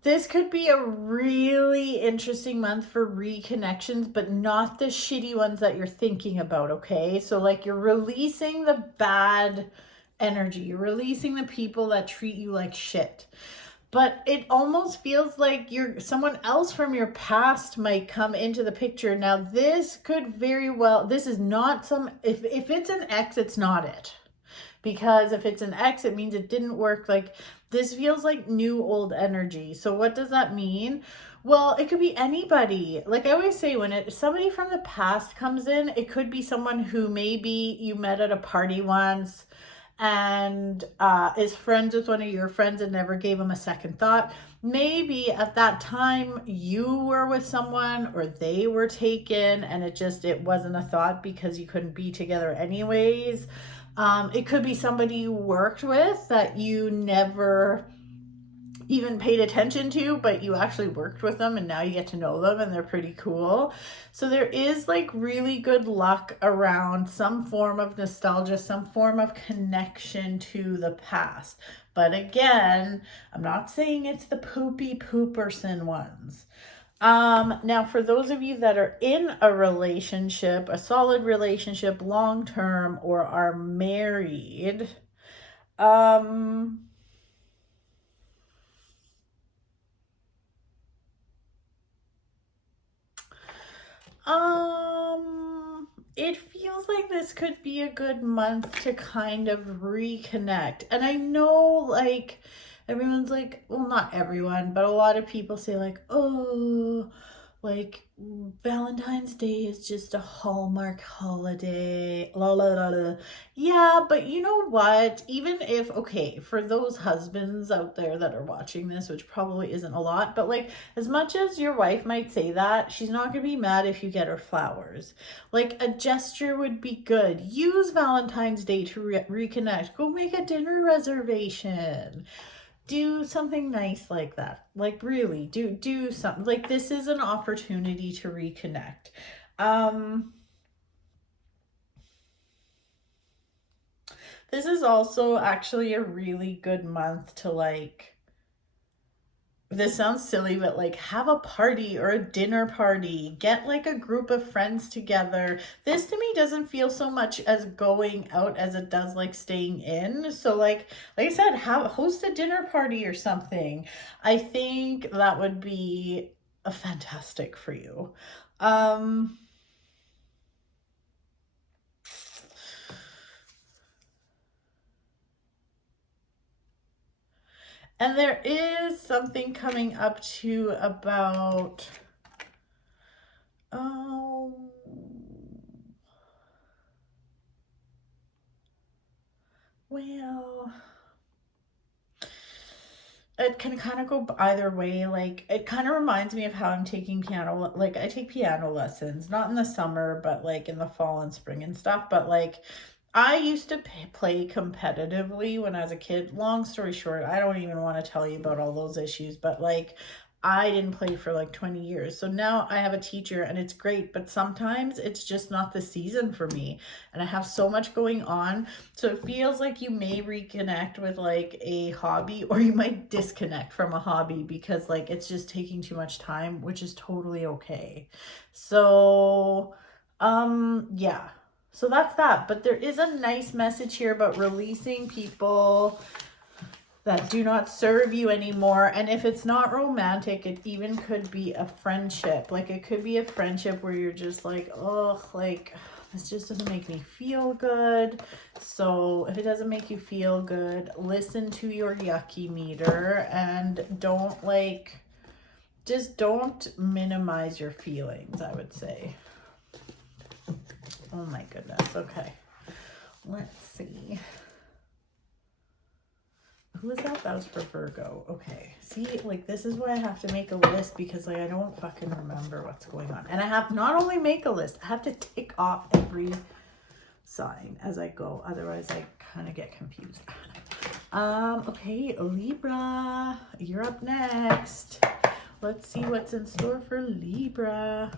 this could be a really interesting month for reconnections, but not the shitty ones that you're thinking about, okay? So like you're releasing the bad energy. You're releasing the people that treat you like shit. But it almost feels like someone else from your past might come into the picture. Now this could very well, this is not if it's an ex, it's not it. Because if it's an ex, it means it didn't work. Like this feels like new old energy. So what does that mean? Well, it could be anybody. Like I always say, when somebody from the past comes in, it could be someone who maybe you met at a party once and is friends with one of your friends and never gave them a second thought. Maybe at that time you were with someone or they were taken and it wasn't a thought because you couldn't be together anyways. It could be somebody you worked with that you never even paid attention to, but you actually worked with them and now you get to know them and they're pretty cool. So there is like really good luck around some form of nostalgia, some form of connection to the past. But again, I'm not saying it's the poopy pooperson ones. Now for those of you that are in a relationship, a solid relationship, long-term, or are married, it feels like this could be a good month to kind of reconnect. And I know like everyone's like, well, not everyone, but a lot of people say like, oh, like Valentine's Day is just a Hallmark holiday. La la la la. Yeah, but you know what? Even if, okay, for those husbands out there that are watching this, which probably isn't a lot, but like as much as your wife might say that, she's not going to be mad if you get her flowers. Like a gesture would be good. Use Valentine's Day to reconnect. Go make a dinner reservation. Do something nice like that. Like really do something. Like this is an opportunity to reconnect. This is also actually a really good month to like, this sounds silly, but like have a party or a dinner party, get like a group of friends together. This to me doesn't feel so much as going out as it does like staying in. So like I said, host a dinner party or something. I think that would be a fantastic for you. And there is something coming up to about, well, it can kind of go either way. Like it kind of reminds me of how I'm taking piano. Like I take piano lessons, not in the summer, but like in the fall and spring and stuff. But like I used to play competitively when I was a kid. Long story short, I don't even want to tell you about all those issues, but like I didn't play for like 20 years. So now I have a teacher and it's great, but sometimes it's just not the season for me. And I have so much going on. So it feels like you may reconnect with like a hobby or you might disconnect from a hobby because like it's just taking too much time, which is totally okay. So, yeah. So that's that. But there is a nice message here about releasing people that do not serve you anymore. And if it's not romantic, it even could be a friendship. Like it could be a friendship where you're just like, oh, like This just doesn't make me feel good. So if it doesn't make you feel good, listen to your yucky meter and don't like, just don't minimize your feelings, I would say. Oh my goodness. Okay. Let's see. Who was that? That was for Virgo. Okay. See, like, this is why I have to make a list, because like I don't fucking remember what's going on. And I have not only make a list, I have to tick off every sign as I go. Otherwise I kind of get confused. Okay, Libra, you're up next. Let's see what's in store for Libra.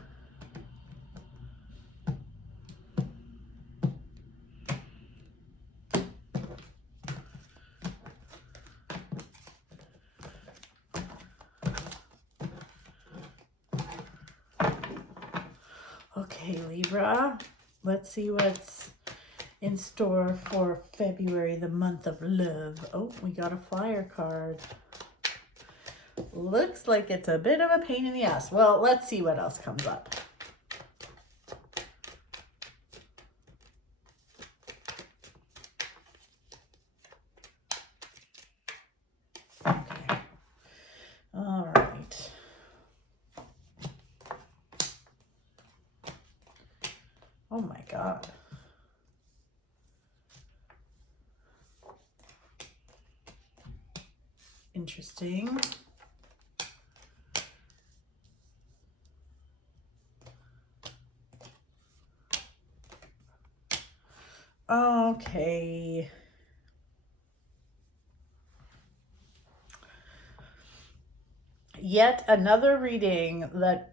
Okay, Libra, let's see what's in store for February, the month of love. Oh, we got a flyer card. Looks like it's a bit of a pain in the ass. Well, let's see what else comes up. Okay. All right. Oh my God. Interesting. Okay. Yet another reading that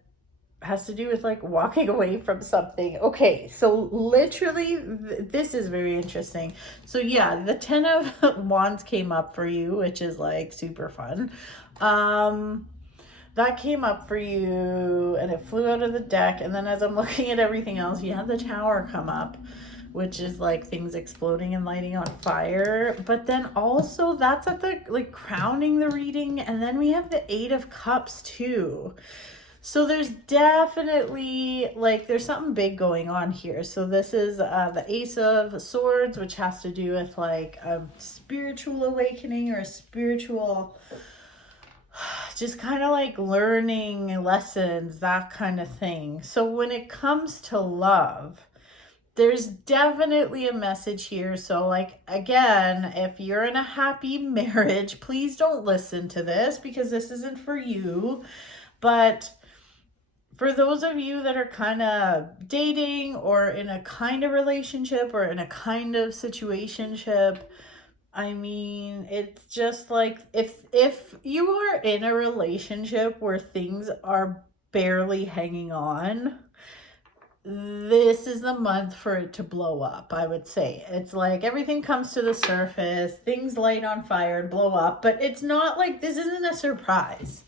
has to do with like walking away from something. Okay, so literally this is very interesting. So yeah, the 10 of Wands came up for you, which is like super fun. That came up for you and it flew out of the deck. And then as I'm looking at everything else, you have the Tower come up, which is like things exploding and lighting on fire. But then also that's at the like crowning the reading. And then we have the 8 of Cups too. So there's definitely like there's something big going on here. So this is the Ace of Swords, which has to do with like a spiritual awakening or a spiritual, just kind of like learning lessons, that kind of thing. So when it comes to love, there's definitely a message here. So like, again, if you're in a happy marriage, please don't listen to this because this isn't for you. But for those of you that are kind of dating or in a kind of relationship or in a kind of situationship, I mean, it's just like if you are in a relationship where things are barely hanging on, this is the month for it to blow up, I would say. It's like everything comes to the surface, things light on fire and blow up, but it's not like, this isn't a surprise.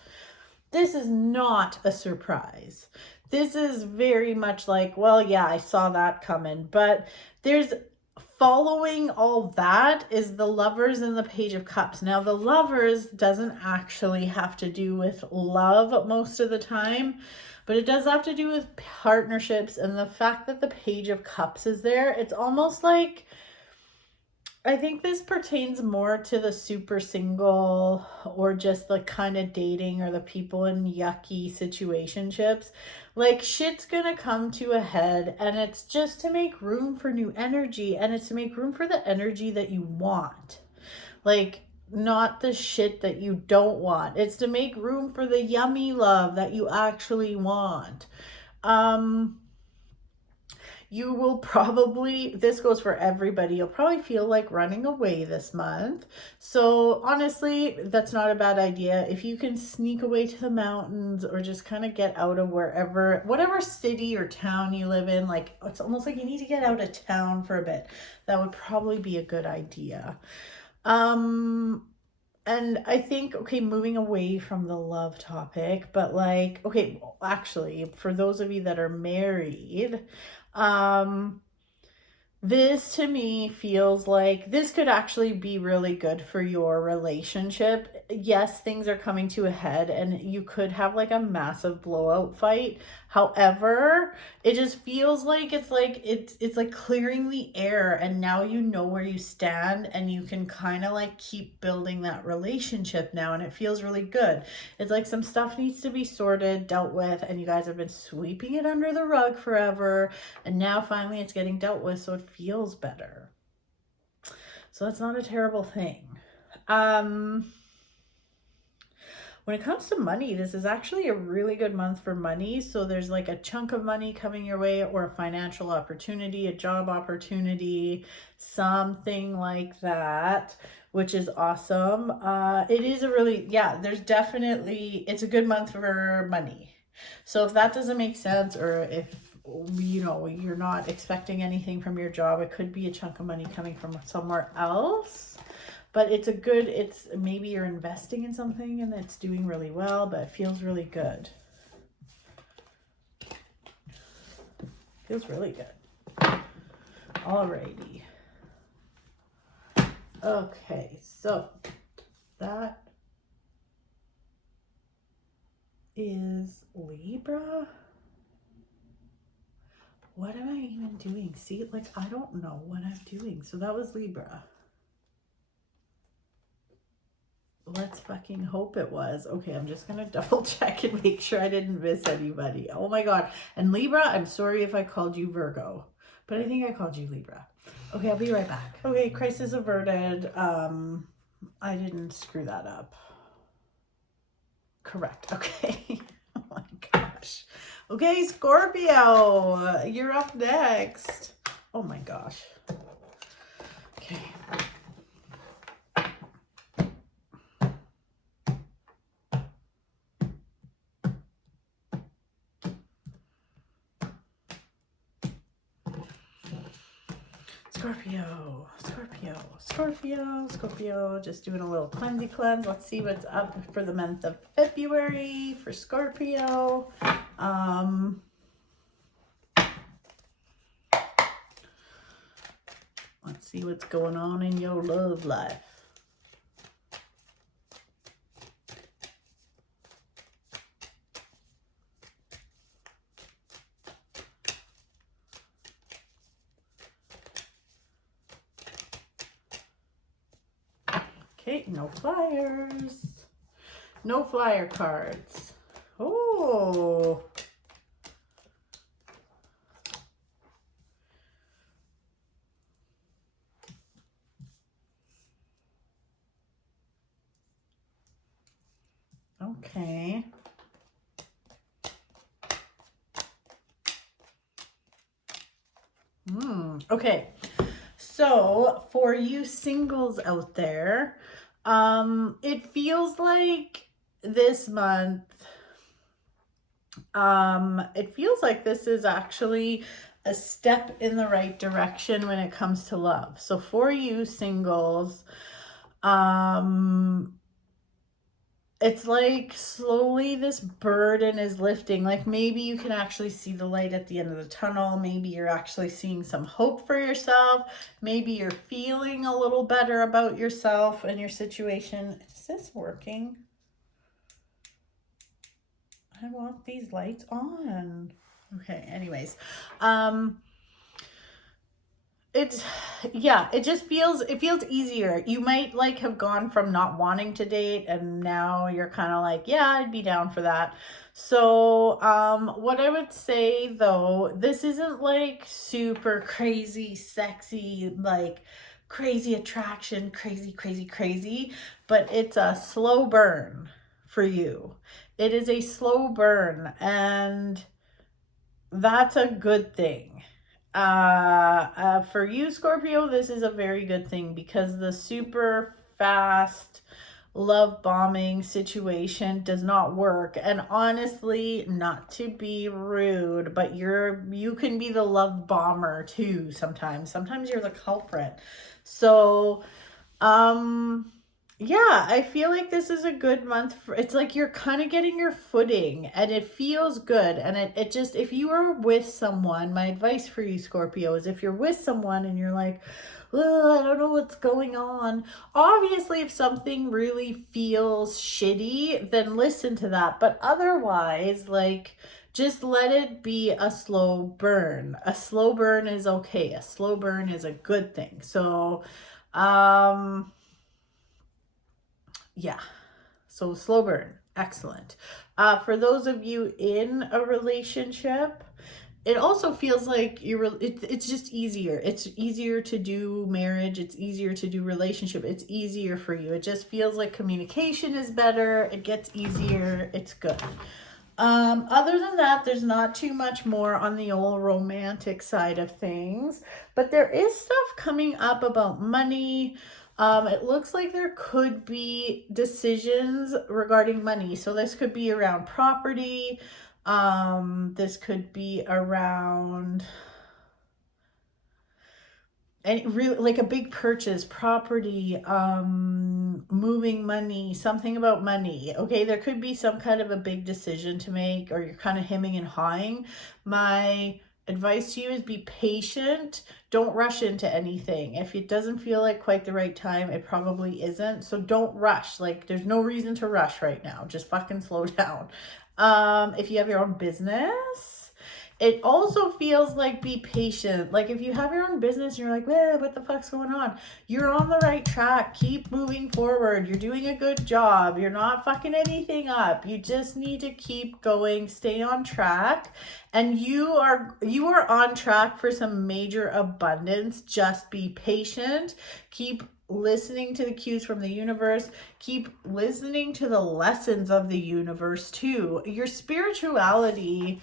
This is not a surprise. This is very much like, well, yeah, I saw that coming. But there's following all that is the Lovers and the Page of Cups. Now, the Lovers doesn't actually have to do with love most of the time, but it does have to do with partnerships. And the fact that the Page of Cups is there, it's almost like, I think this pertains more to the super single or just the kind of dating or the people in yucky situationships. Like shit's gonna come to a head and it's just to make room for new energy, and it's to make room for the energy that you want. Like not the shit that you don't want. It's to make room for the yummy love that you actually want. You will probably, this goes for everybody, you'll probably feel like running away this month. So honestly, that's not a bad idea. If you can sneak away to the mountains or just kind of get out of wherever, whatever city or town you live in, like it's almost like you need to get out of town for a bit. That would probably be a good idea. And I think, okay, moving away from the love topic, but like, okay, actually, for those of you that are married, this to me feels like this could actually be really good for your relationship. yes, things are coming to a head and you could have like a massive blowout fight. However, it just feels like it's like clearing the air, and now you know where you stand and you can kind of like keep building that relationship now, and it feels really good. It's like some stuff needs to be sorted, dealt with, and you guys have been sweeping it under the rug forever, and now finally it's getting dealt with, so it feels better. So that's not a terrible thing. When it comes to money, this is actually a really good month for money. So there's like a chunk of money coming your way, or a financial opportunity, a job opportunity, something like that, which is awesome. It is a really, yeah, there's definitely, it's a good month for money. So if that doesn't make sense, or if you're not expecting anything from your job, it could be a chunk of money coming from somewhere else. But it's maybe you're investing in something and it's doing really well, but it feels really good. Feels really good. Alrighty. Okay, so that is Libra. What am I even doing? See, like, I don't know what I'm doing. So that was Libra. Let's fucking hope it was. Okay, I'm just gonna double check and make sure I didn't miss anybody. Oh my God. And Libra, I'm sorry if I called you Virgo, but I think I called you Libra. Okay, I'll be right back. Okay, crisis averted. I didn't screw that up. Correct. Okay. Oh my gosh. Okay, Scorpio, you're up next. Oh my gosh. Okay. Scorpio, Scorpio, Scorpio, Scorpio. Just doing a little cleansy cleanse. Let's see what's up for the month of February for Scorpio. Let's see what's going on in your love life. Okay, no flyers. No flyer cards. Oh. Okay. Okay. So for you singles out there, it feels like this month, it feels like this is actually a step in the right direction when it comes to love. So for you singles, it's like slowly this burden is lifting. Like maybe you can actually see the light at the end of the tunnel. Maybe you're actually seeing some hope for yourself. Maybe you're feeling a little better about yourself and your situation. Is this working? I want these lights on. Okay, anyways. It just feels, it feels easier. You might like have gone from not wanting to date and now you're kind of like, yeah, I'd be down for that. So what I would say though, this isn't like super crazy sexy, like crazy attraction, crazy, but it's a slow burn for you. It is a slow burn, and that's a good thing. For you, Scorpio, this is a very good thing, because the super fast love bombing situation does not work. And honestly, not to be rude, but you can be the love bomber too sometimes. Sometimes you're the culprit. So, Yeah, I feel like this is a good month for, it's like you're kind of getting your footing and it feels good. And it just, if you are with someone, my advice for you, Scorpio, is if you're with someone and you're like, oh, I don't know what's going on. Obviously, if something really feels shitty, then listen to that. But otherwise, like, just let it be a slow burn. A slow burn is okay. A slow burn is a good thing. So, um, yeah. So slow burn. Excellent. For those of you in a relationship, it also feels like it's just easier. It's easier to do marriage. It's easier to do relationship. It's easier for you. It just feels like communication is better. It gets easier. It's good. Other than that, there's not too much more on the old romantic side of things, but there is stuff coming up about money. It looks like there could be decisions regarding money. So this could be around property. This could be around and really like a big purchase, property, moving money, something about money. Okay, there could be some kind of a big decision to make, or you're kind of hemming and hawing. My advice to you is be patient. Don't rush into anything. If it doesn't feel like quite the right time, it probably isn't. So don't rush. Like there's no reason to rush right now. Just fucking slow down. If you have your own business, it also feels like be patient. Like if you have your own business, you're like, well, what the fuck's going on? You're on the right track. Keep moving forward. You're doing a good job. You're not fucking anything up. You just need to keep going, stay on track. And you are on track for some major abundance. Just be patient. Keep listening to the cues from the universe. Keep listening to the lessons of the universe too. Your spirituality,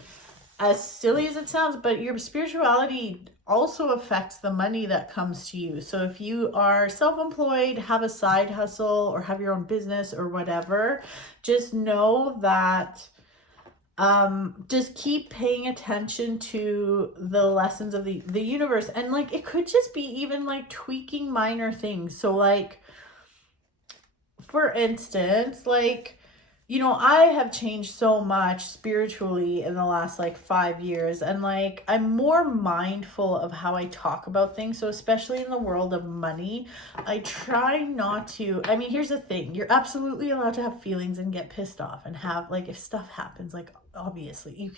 as silly as it sounds, but your spirituality also affects the money that comes to you. So if you are self-employed, have a side hustle, or have your own business or whatever, just know that just keep paying attention to the lessons of the universe. And like it could just be even like tweaking minor things. So like for instance, like, you know, I have changed so much spiritually in the last like 5 years, and like I'm more mindful of how I talk about things. So especially in the world of money, I try not to. I mean, here's the thing, you're absolutely allowed to have feelings and get pissed off and have like, if stuff happens, like obviously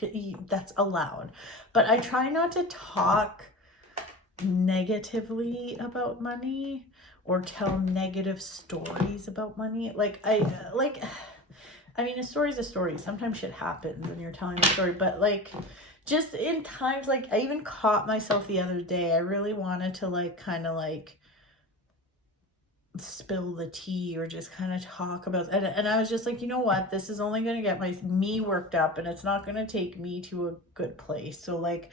that's allowed, but I try not to talk negatively about money or tell negative stories about money. I mean, a story's a story. Sometimes shit happens when you're telling a story, but like just in times, like I even caught myself the other day. I really wanted to like kind of like spill the tea or just kind of talk about, and I was just like, you know what, this is only going to get me worked up, and it's not going to take me to a good place. So like,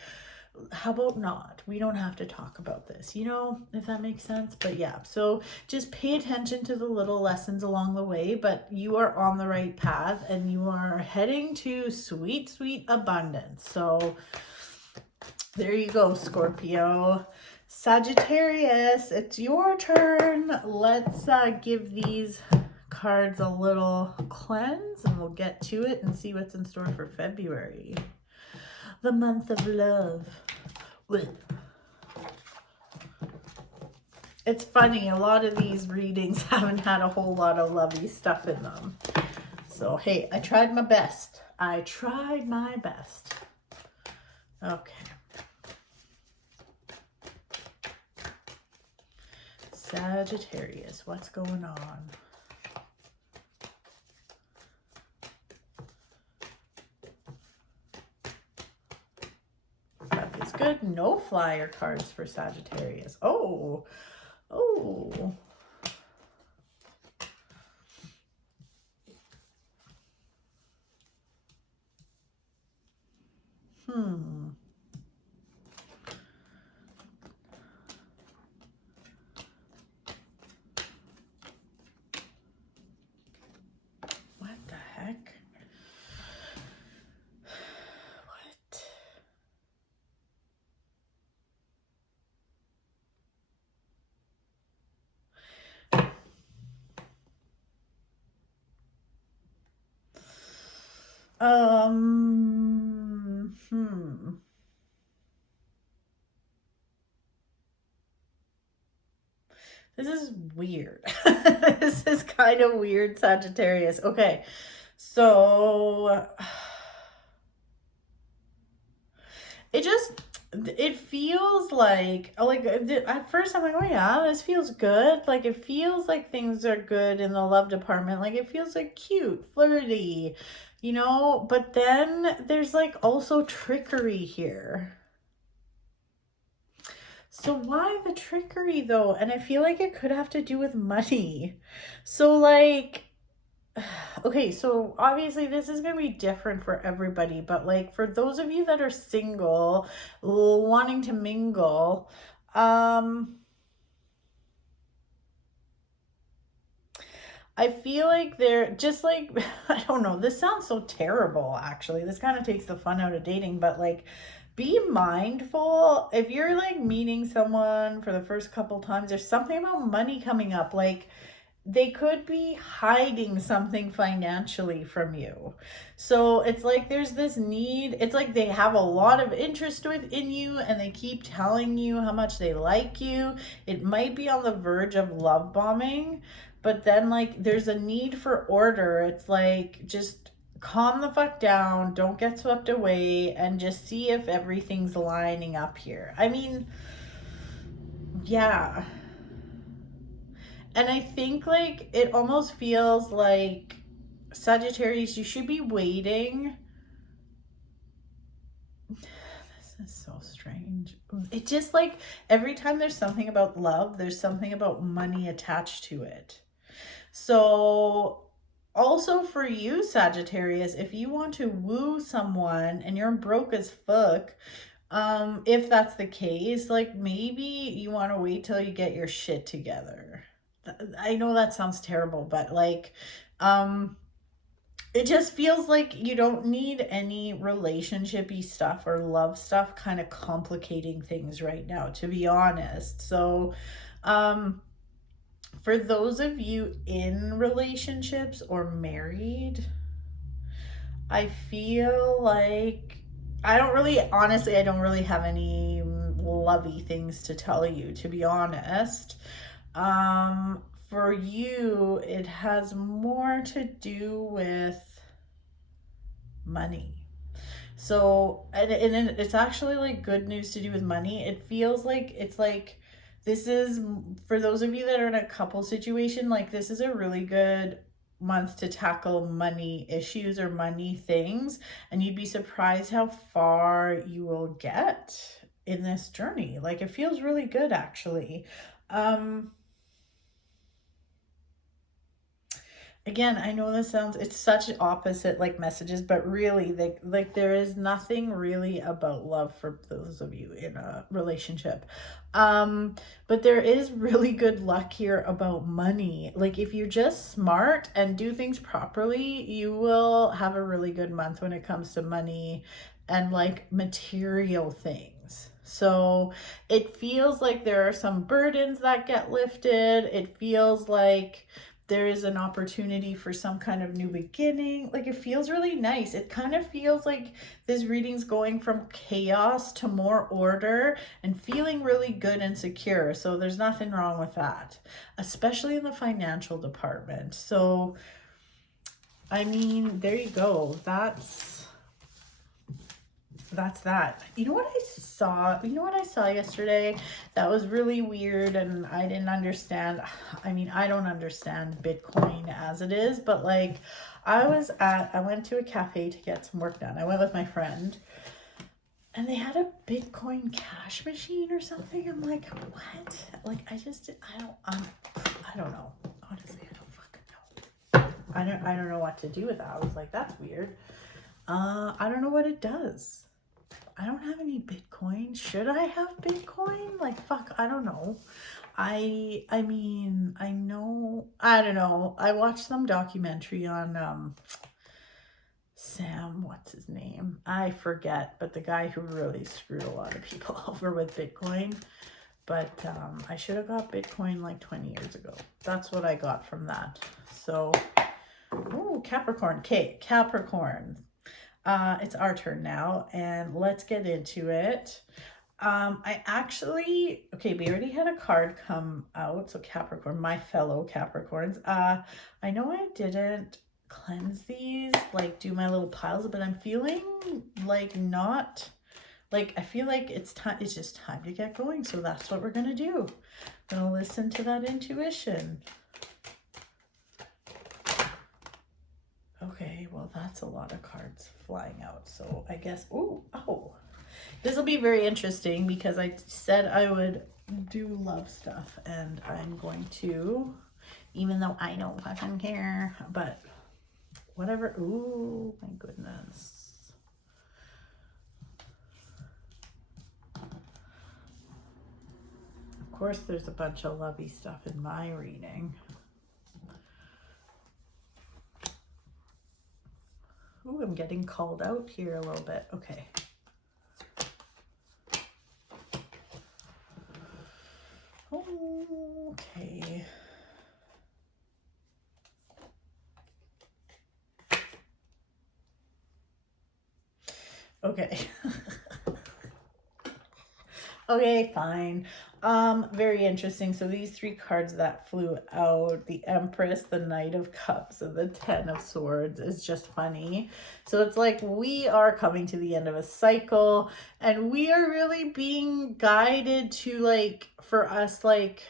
how about not? We don't have to talk about this, you know, if that makes sense. But yeah, so just pay attention to the little lessons along the way, but you are on the right path and you are heading to sweet, sweet abundance. So there you go, Scorpio. Sagittarius, it's your turn. Let's give these cards a little cleanse and we'll get to it and see what's in store for February. The month of love. It's funny, a lot of these readings haven't had a whole lot of lovey stuff in them. So, hey, I tried my best. I tried my best. Okay. Sagittarius, what's going on? That is good. No flyer cards for Sagittarius. Oh. What the heck? What? Hmm. This is weird. This is kind of weird, Sagittarius. Okay, so it just it feels like at first I'm like, oh yeah, this feels good. Like it feels like things are good in the love department. Like it feels like cute, flirty, you know. But then there's like also trickery here. So why the trickery though? And I feel like it could have to do with money. So like, okay, so obviously this is going to be different for everybody, but like for those of you that are single, wanting to mingle, I feel like they're just like, I don't know, this sounds so terrible actually. This kind of takes the fun out of dating, but like, be mindful if you're like meeting someone for the first couple times, there's something about money coming up. Like, they could be hiding something financially from you. So it's like there's this need. It's like they have a lot of interest within you and they keep telling you how much they like you. It might be on the verge of love bombing, but then like there's a need for order. It's like just calm the fuck down, don't get swept away, and just see if everything's lining up here. I mean, yeah. And I think like it almost feels like Sagittarius, you should be waiting. This is so strange. It just like every time there's something about love, there's something about money attached to it. So also for you, Sagittarius, if you want to woo someone and you're broke as fuck, if that's the case, like maybe you want to wait till you get your shit together. I know that sounds terrible, but like, it just feels like you don't need any relationshipy stuff or love stuff kind of complicating things right now, to be honest. So, um, for those of you in relationships or married, I feel like I don't really have any lovey things to tell you, to be honest. For you, it has more to do with money. So, and it's actually like good news to do with money. It feels like it's like this is for those of you that are in a couple situation, like this is a really good month to tackle money issues or money things, and you'd be surprised how far you will get in this journey. Like it feels really good actually. Um Again, I know this sounds, it's such opposite like messages, but really like there is nothing really about love for those of you in a relationship. But there is really good luck here about money. Like if you're just smart and do things properly, you will have a really good month when it comes to money and like material things. So it feels like there are some burdens that get lifted. It feels like there is an opportunity for some kind of new beginning. Like it feels really nice. It kind of feels like this reading's going from chaos to more order and feeling really good and secure. So there's nothing wrong with that, especially in the financial department. So, I mean, there you go. That's that. You know what I saw? You know what I saw yesterday? That was really weird and I didn't understand. I mean, I don't understand Bitcoin as it is, but like I went to a cafe to get some work done. I went with my friend and they had a Bitcoin cash machine or something. I'm like, what? Like I don't know. Honestly, I don't fucking know. I don't know what to do with that. I was like, that's weird. I don't know what it does. I don't have any Bitcoin. Should I have Bitcoin? Like, fuck, I don't know. I mean, I know, I don't know. I watched some documentary on Sam, what's his name? I forget, but the guy who really screwed a lot of people over with Bitcoin. But I should have got Bitcoin like 20 years ago. That's what I got from that. So, ooh, Capricorn. Okay, Capricorn. It's our turn now, and let's get into it. Okay, we already had a card come out. So Capricorn, my fellow Capricorns. I know I didn't cleanse these, like do my little piles, but I'm feeling like not, like I feel like it's just time to get going. So that's what we're gonna do. I'm gonna listen to that intuition. Okay, well that's a lot of cards flying out. So I guess, oh. This will be very interesting because I said I would do love stuff, and I'm going to, even though I don't fucking care, but whatever. Ooh, my goodness. Of course, there's a bunch of lovey stuff in my reading. Ooh, I'm getting called out here a little bit. Okay. Okay. Okay. Okay, fine. Very interesting. So these three cards that flew out, the Empress, the Knight of Cups, and the Ten of Swords, is just funny. So it's like we are coming to the end of a cycle, and we are really being guided to, like, for us, like,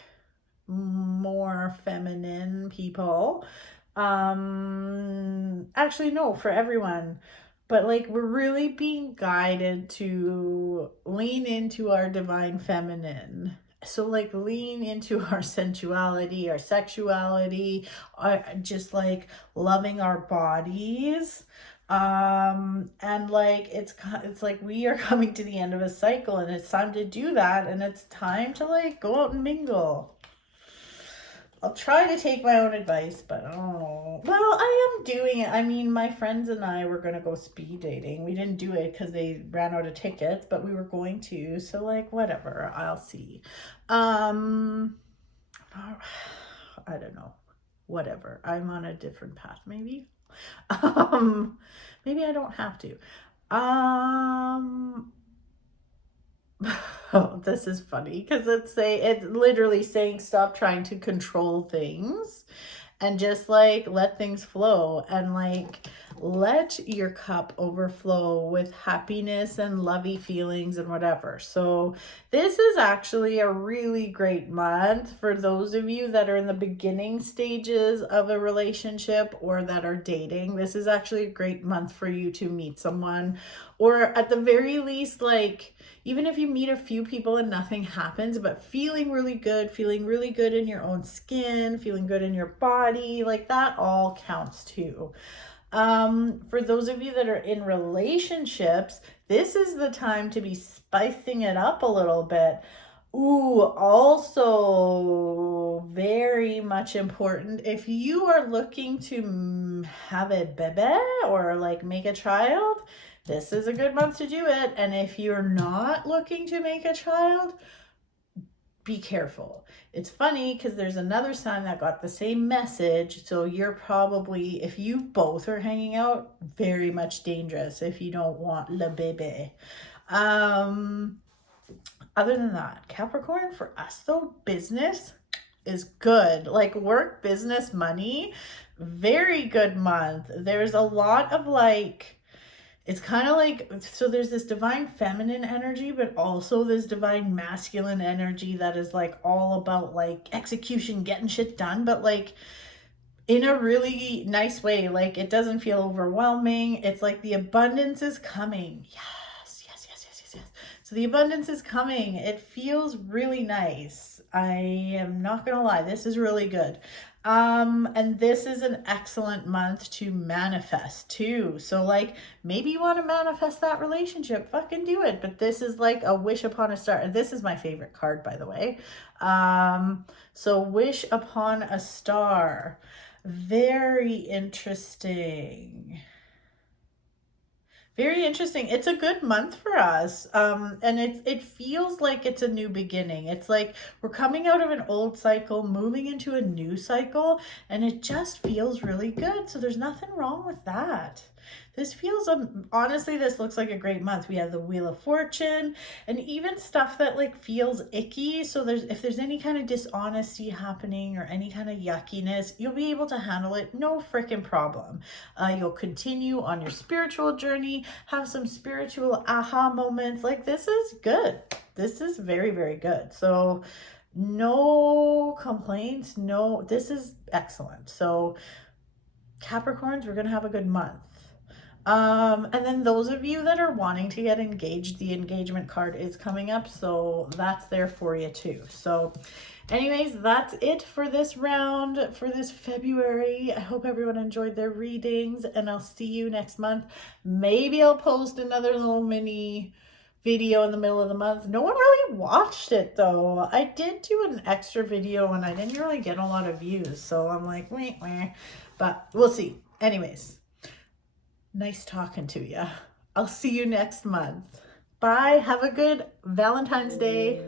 more feminine people. Actually, no, for everyone. But like we're really being guided to lean into our divine feminine. So like lean into our sensuality, our sexuality, just like loving our bodies. And like it's like we are coming to the end of a cycle, and it's time to do that, and it's time to like go out and mingle. I'll try to take my own advice, but I don't know. Well, I am doing it. I mean, my friends and I were going to go speed dating. We didn't do it because they ran out of tickets, but we were going to. So, like, whatever. I'll see. I don't know. Whatever. I'm on a different path, maybe. Maybe I don't have to. Oh, this is funny because it's literally saying stop trying to control things and just like let things flow, and like let your cup overflow with happiness and lovey feelings and whatever. So this is actually a really great month for those of you that are in the beginning stages of a relationship or that are dating. This is actually a great month for you to meet someone, or at the very least, like, even if you meet a few people and nothing happens, but feeling really good in your own skin, feeling good in your body, like that all counts too. For those of you that are in relationships, this is the time to be spicing it up a little bit. Ooh, also very much important, if you are looking to have a baby or like make a child, this is a good month to do it. And if you're not looking to make a child, be careful. It's funny because there's another sign that got the same message. So you're probably, if you both are hanging out, very much dangerous if you don't want le bébé. Other than that, Capricorn, for us though, business is good. Like work, business, money, very good month. There's a lot of like, it's kind of like, so there's this divine feminine energy, but also this divine masculine energy that is like all about like execution, getting shit done, but like in a really nice way. Like it doesn't feel overwhelming. It's like the abundance is coming. Yes. So the abundance is coming. It feels really nice. I am not gonna lie, this is really good. And this is an excellent month to manifest too. So like maybe you want to manifest that relationship, fucking do it. But this is like a wish upon a star. And this is my favorite card, by the way. So wish upon a star. Very interesting. Very interesting. It's a good month for us. And it feels like it's a new beginning. It's like we're coming out of an old cycle, moving into a new cycle, and it just feels really good. So there's nothing wrong with that. This feels, honestly, this looks like a great month. We have the Wheel of Fortune and even stuff that like feels icky. So if there's any kind of dishonesty happening or any kind of yuckiness, you'll be able to handle it. No freaking problem. You'll continue on your spiritual journey, have some spiritual aha moments. Like, this is good. This is very, very good. So no complaints. No, this is excellent. So Capricorns, we're going to have a good month. And then those of you that are wanting to get engaged, the engagement card is coming up, so that's there for you too. So anyways, that's it for this round, for this February. I hope everyone enjoyed their readings, and I'll see you next month. Maybe I'll post another little mini video in the middle of the month. No one really watched it though. I did do an extra video and I didn't really get a lot of views, so I'm like, meh, meh. But we'll see. Anyways, nice talking to you. I'll see you next month. Bye. Have a good Valentine's Day.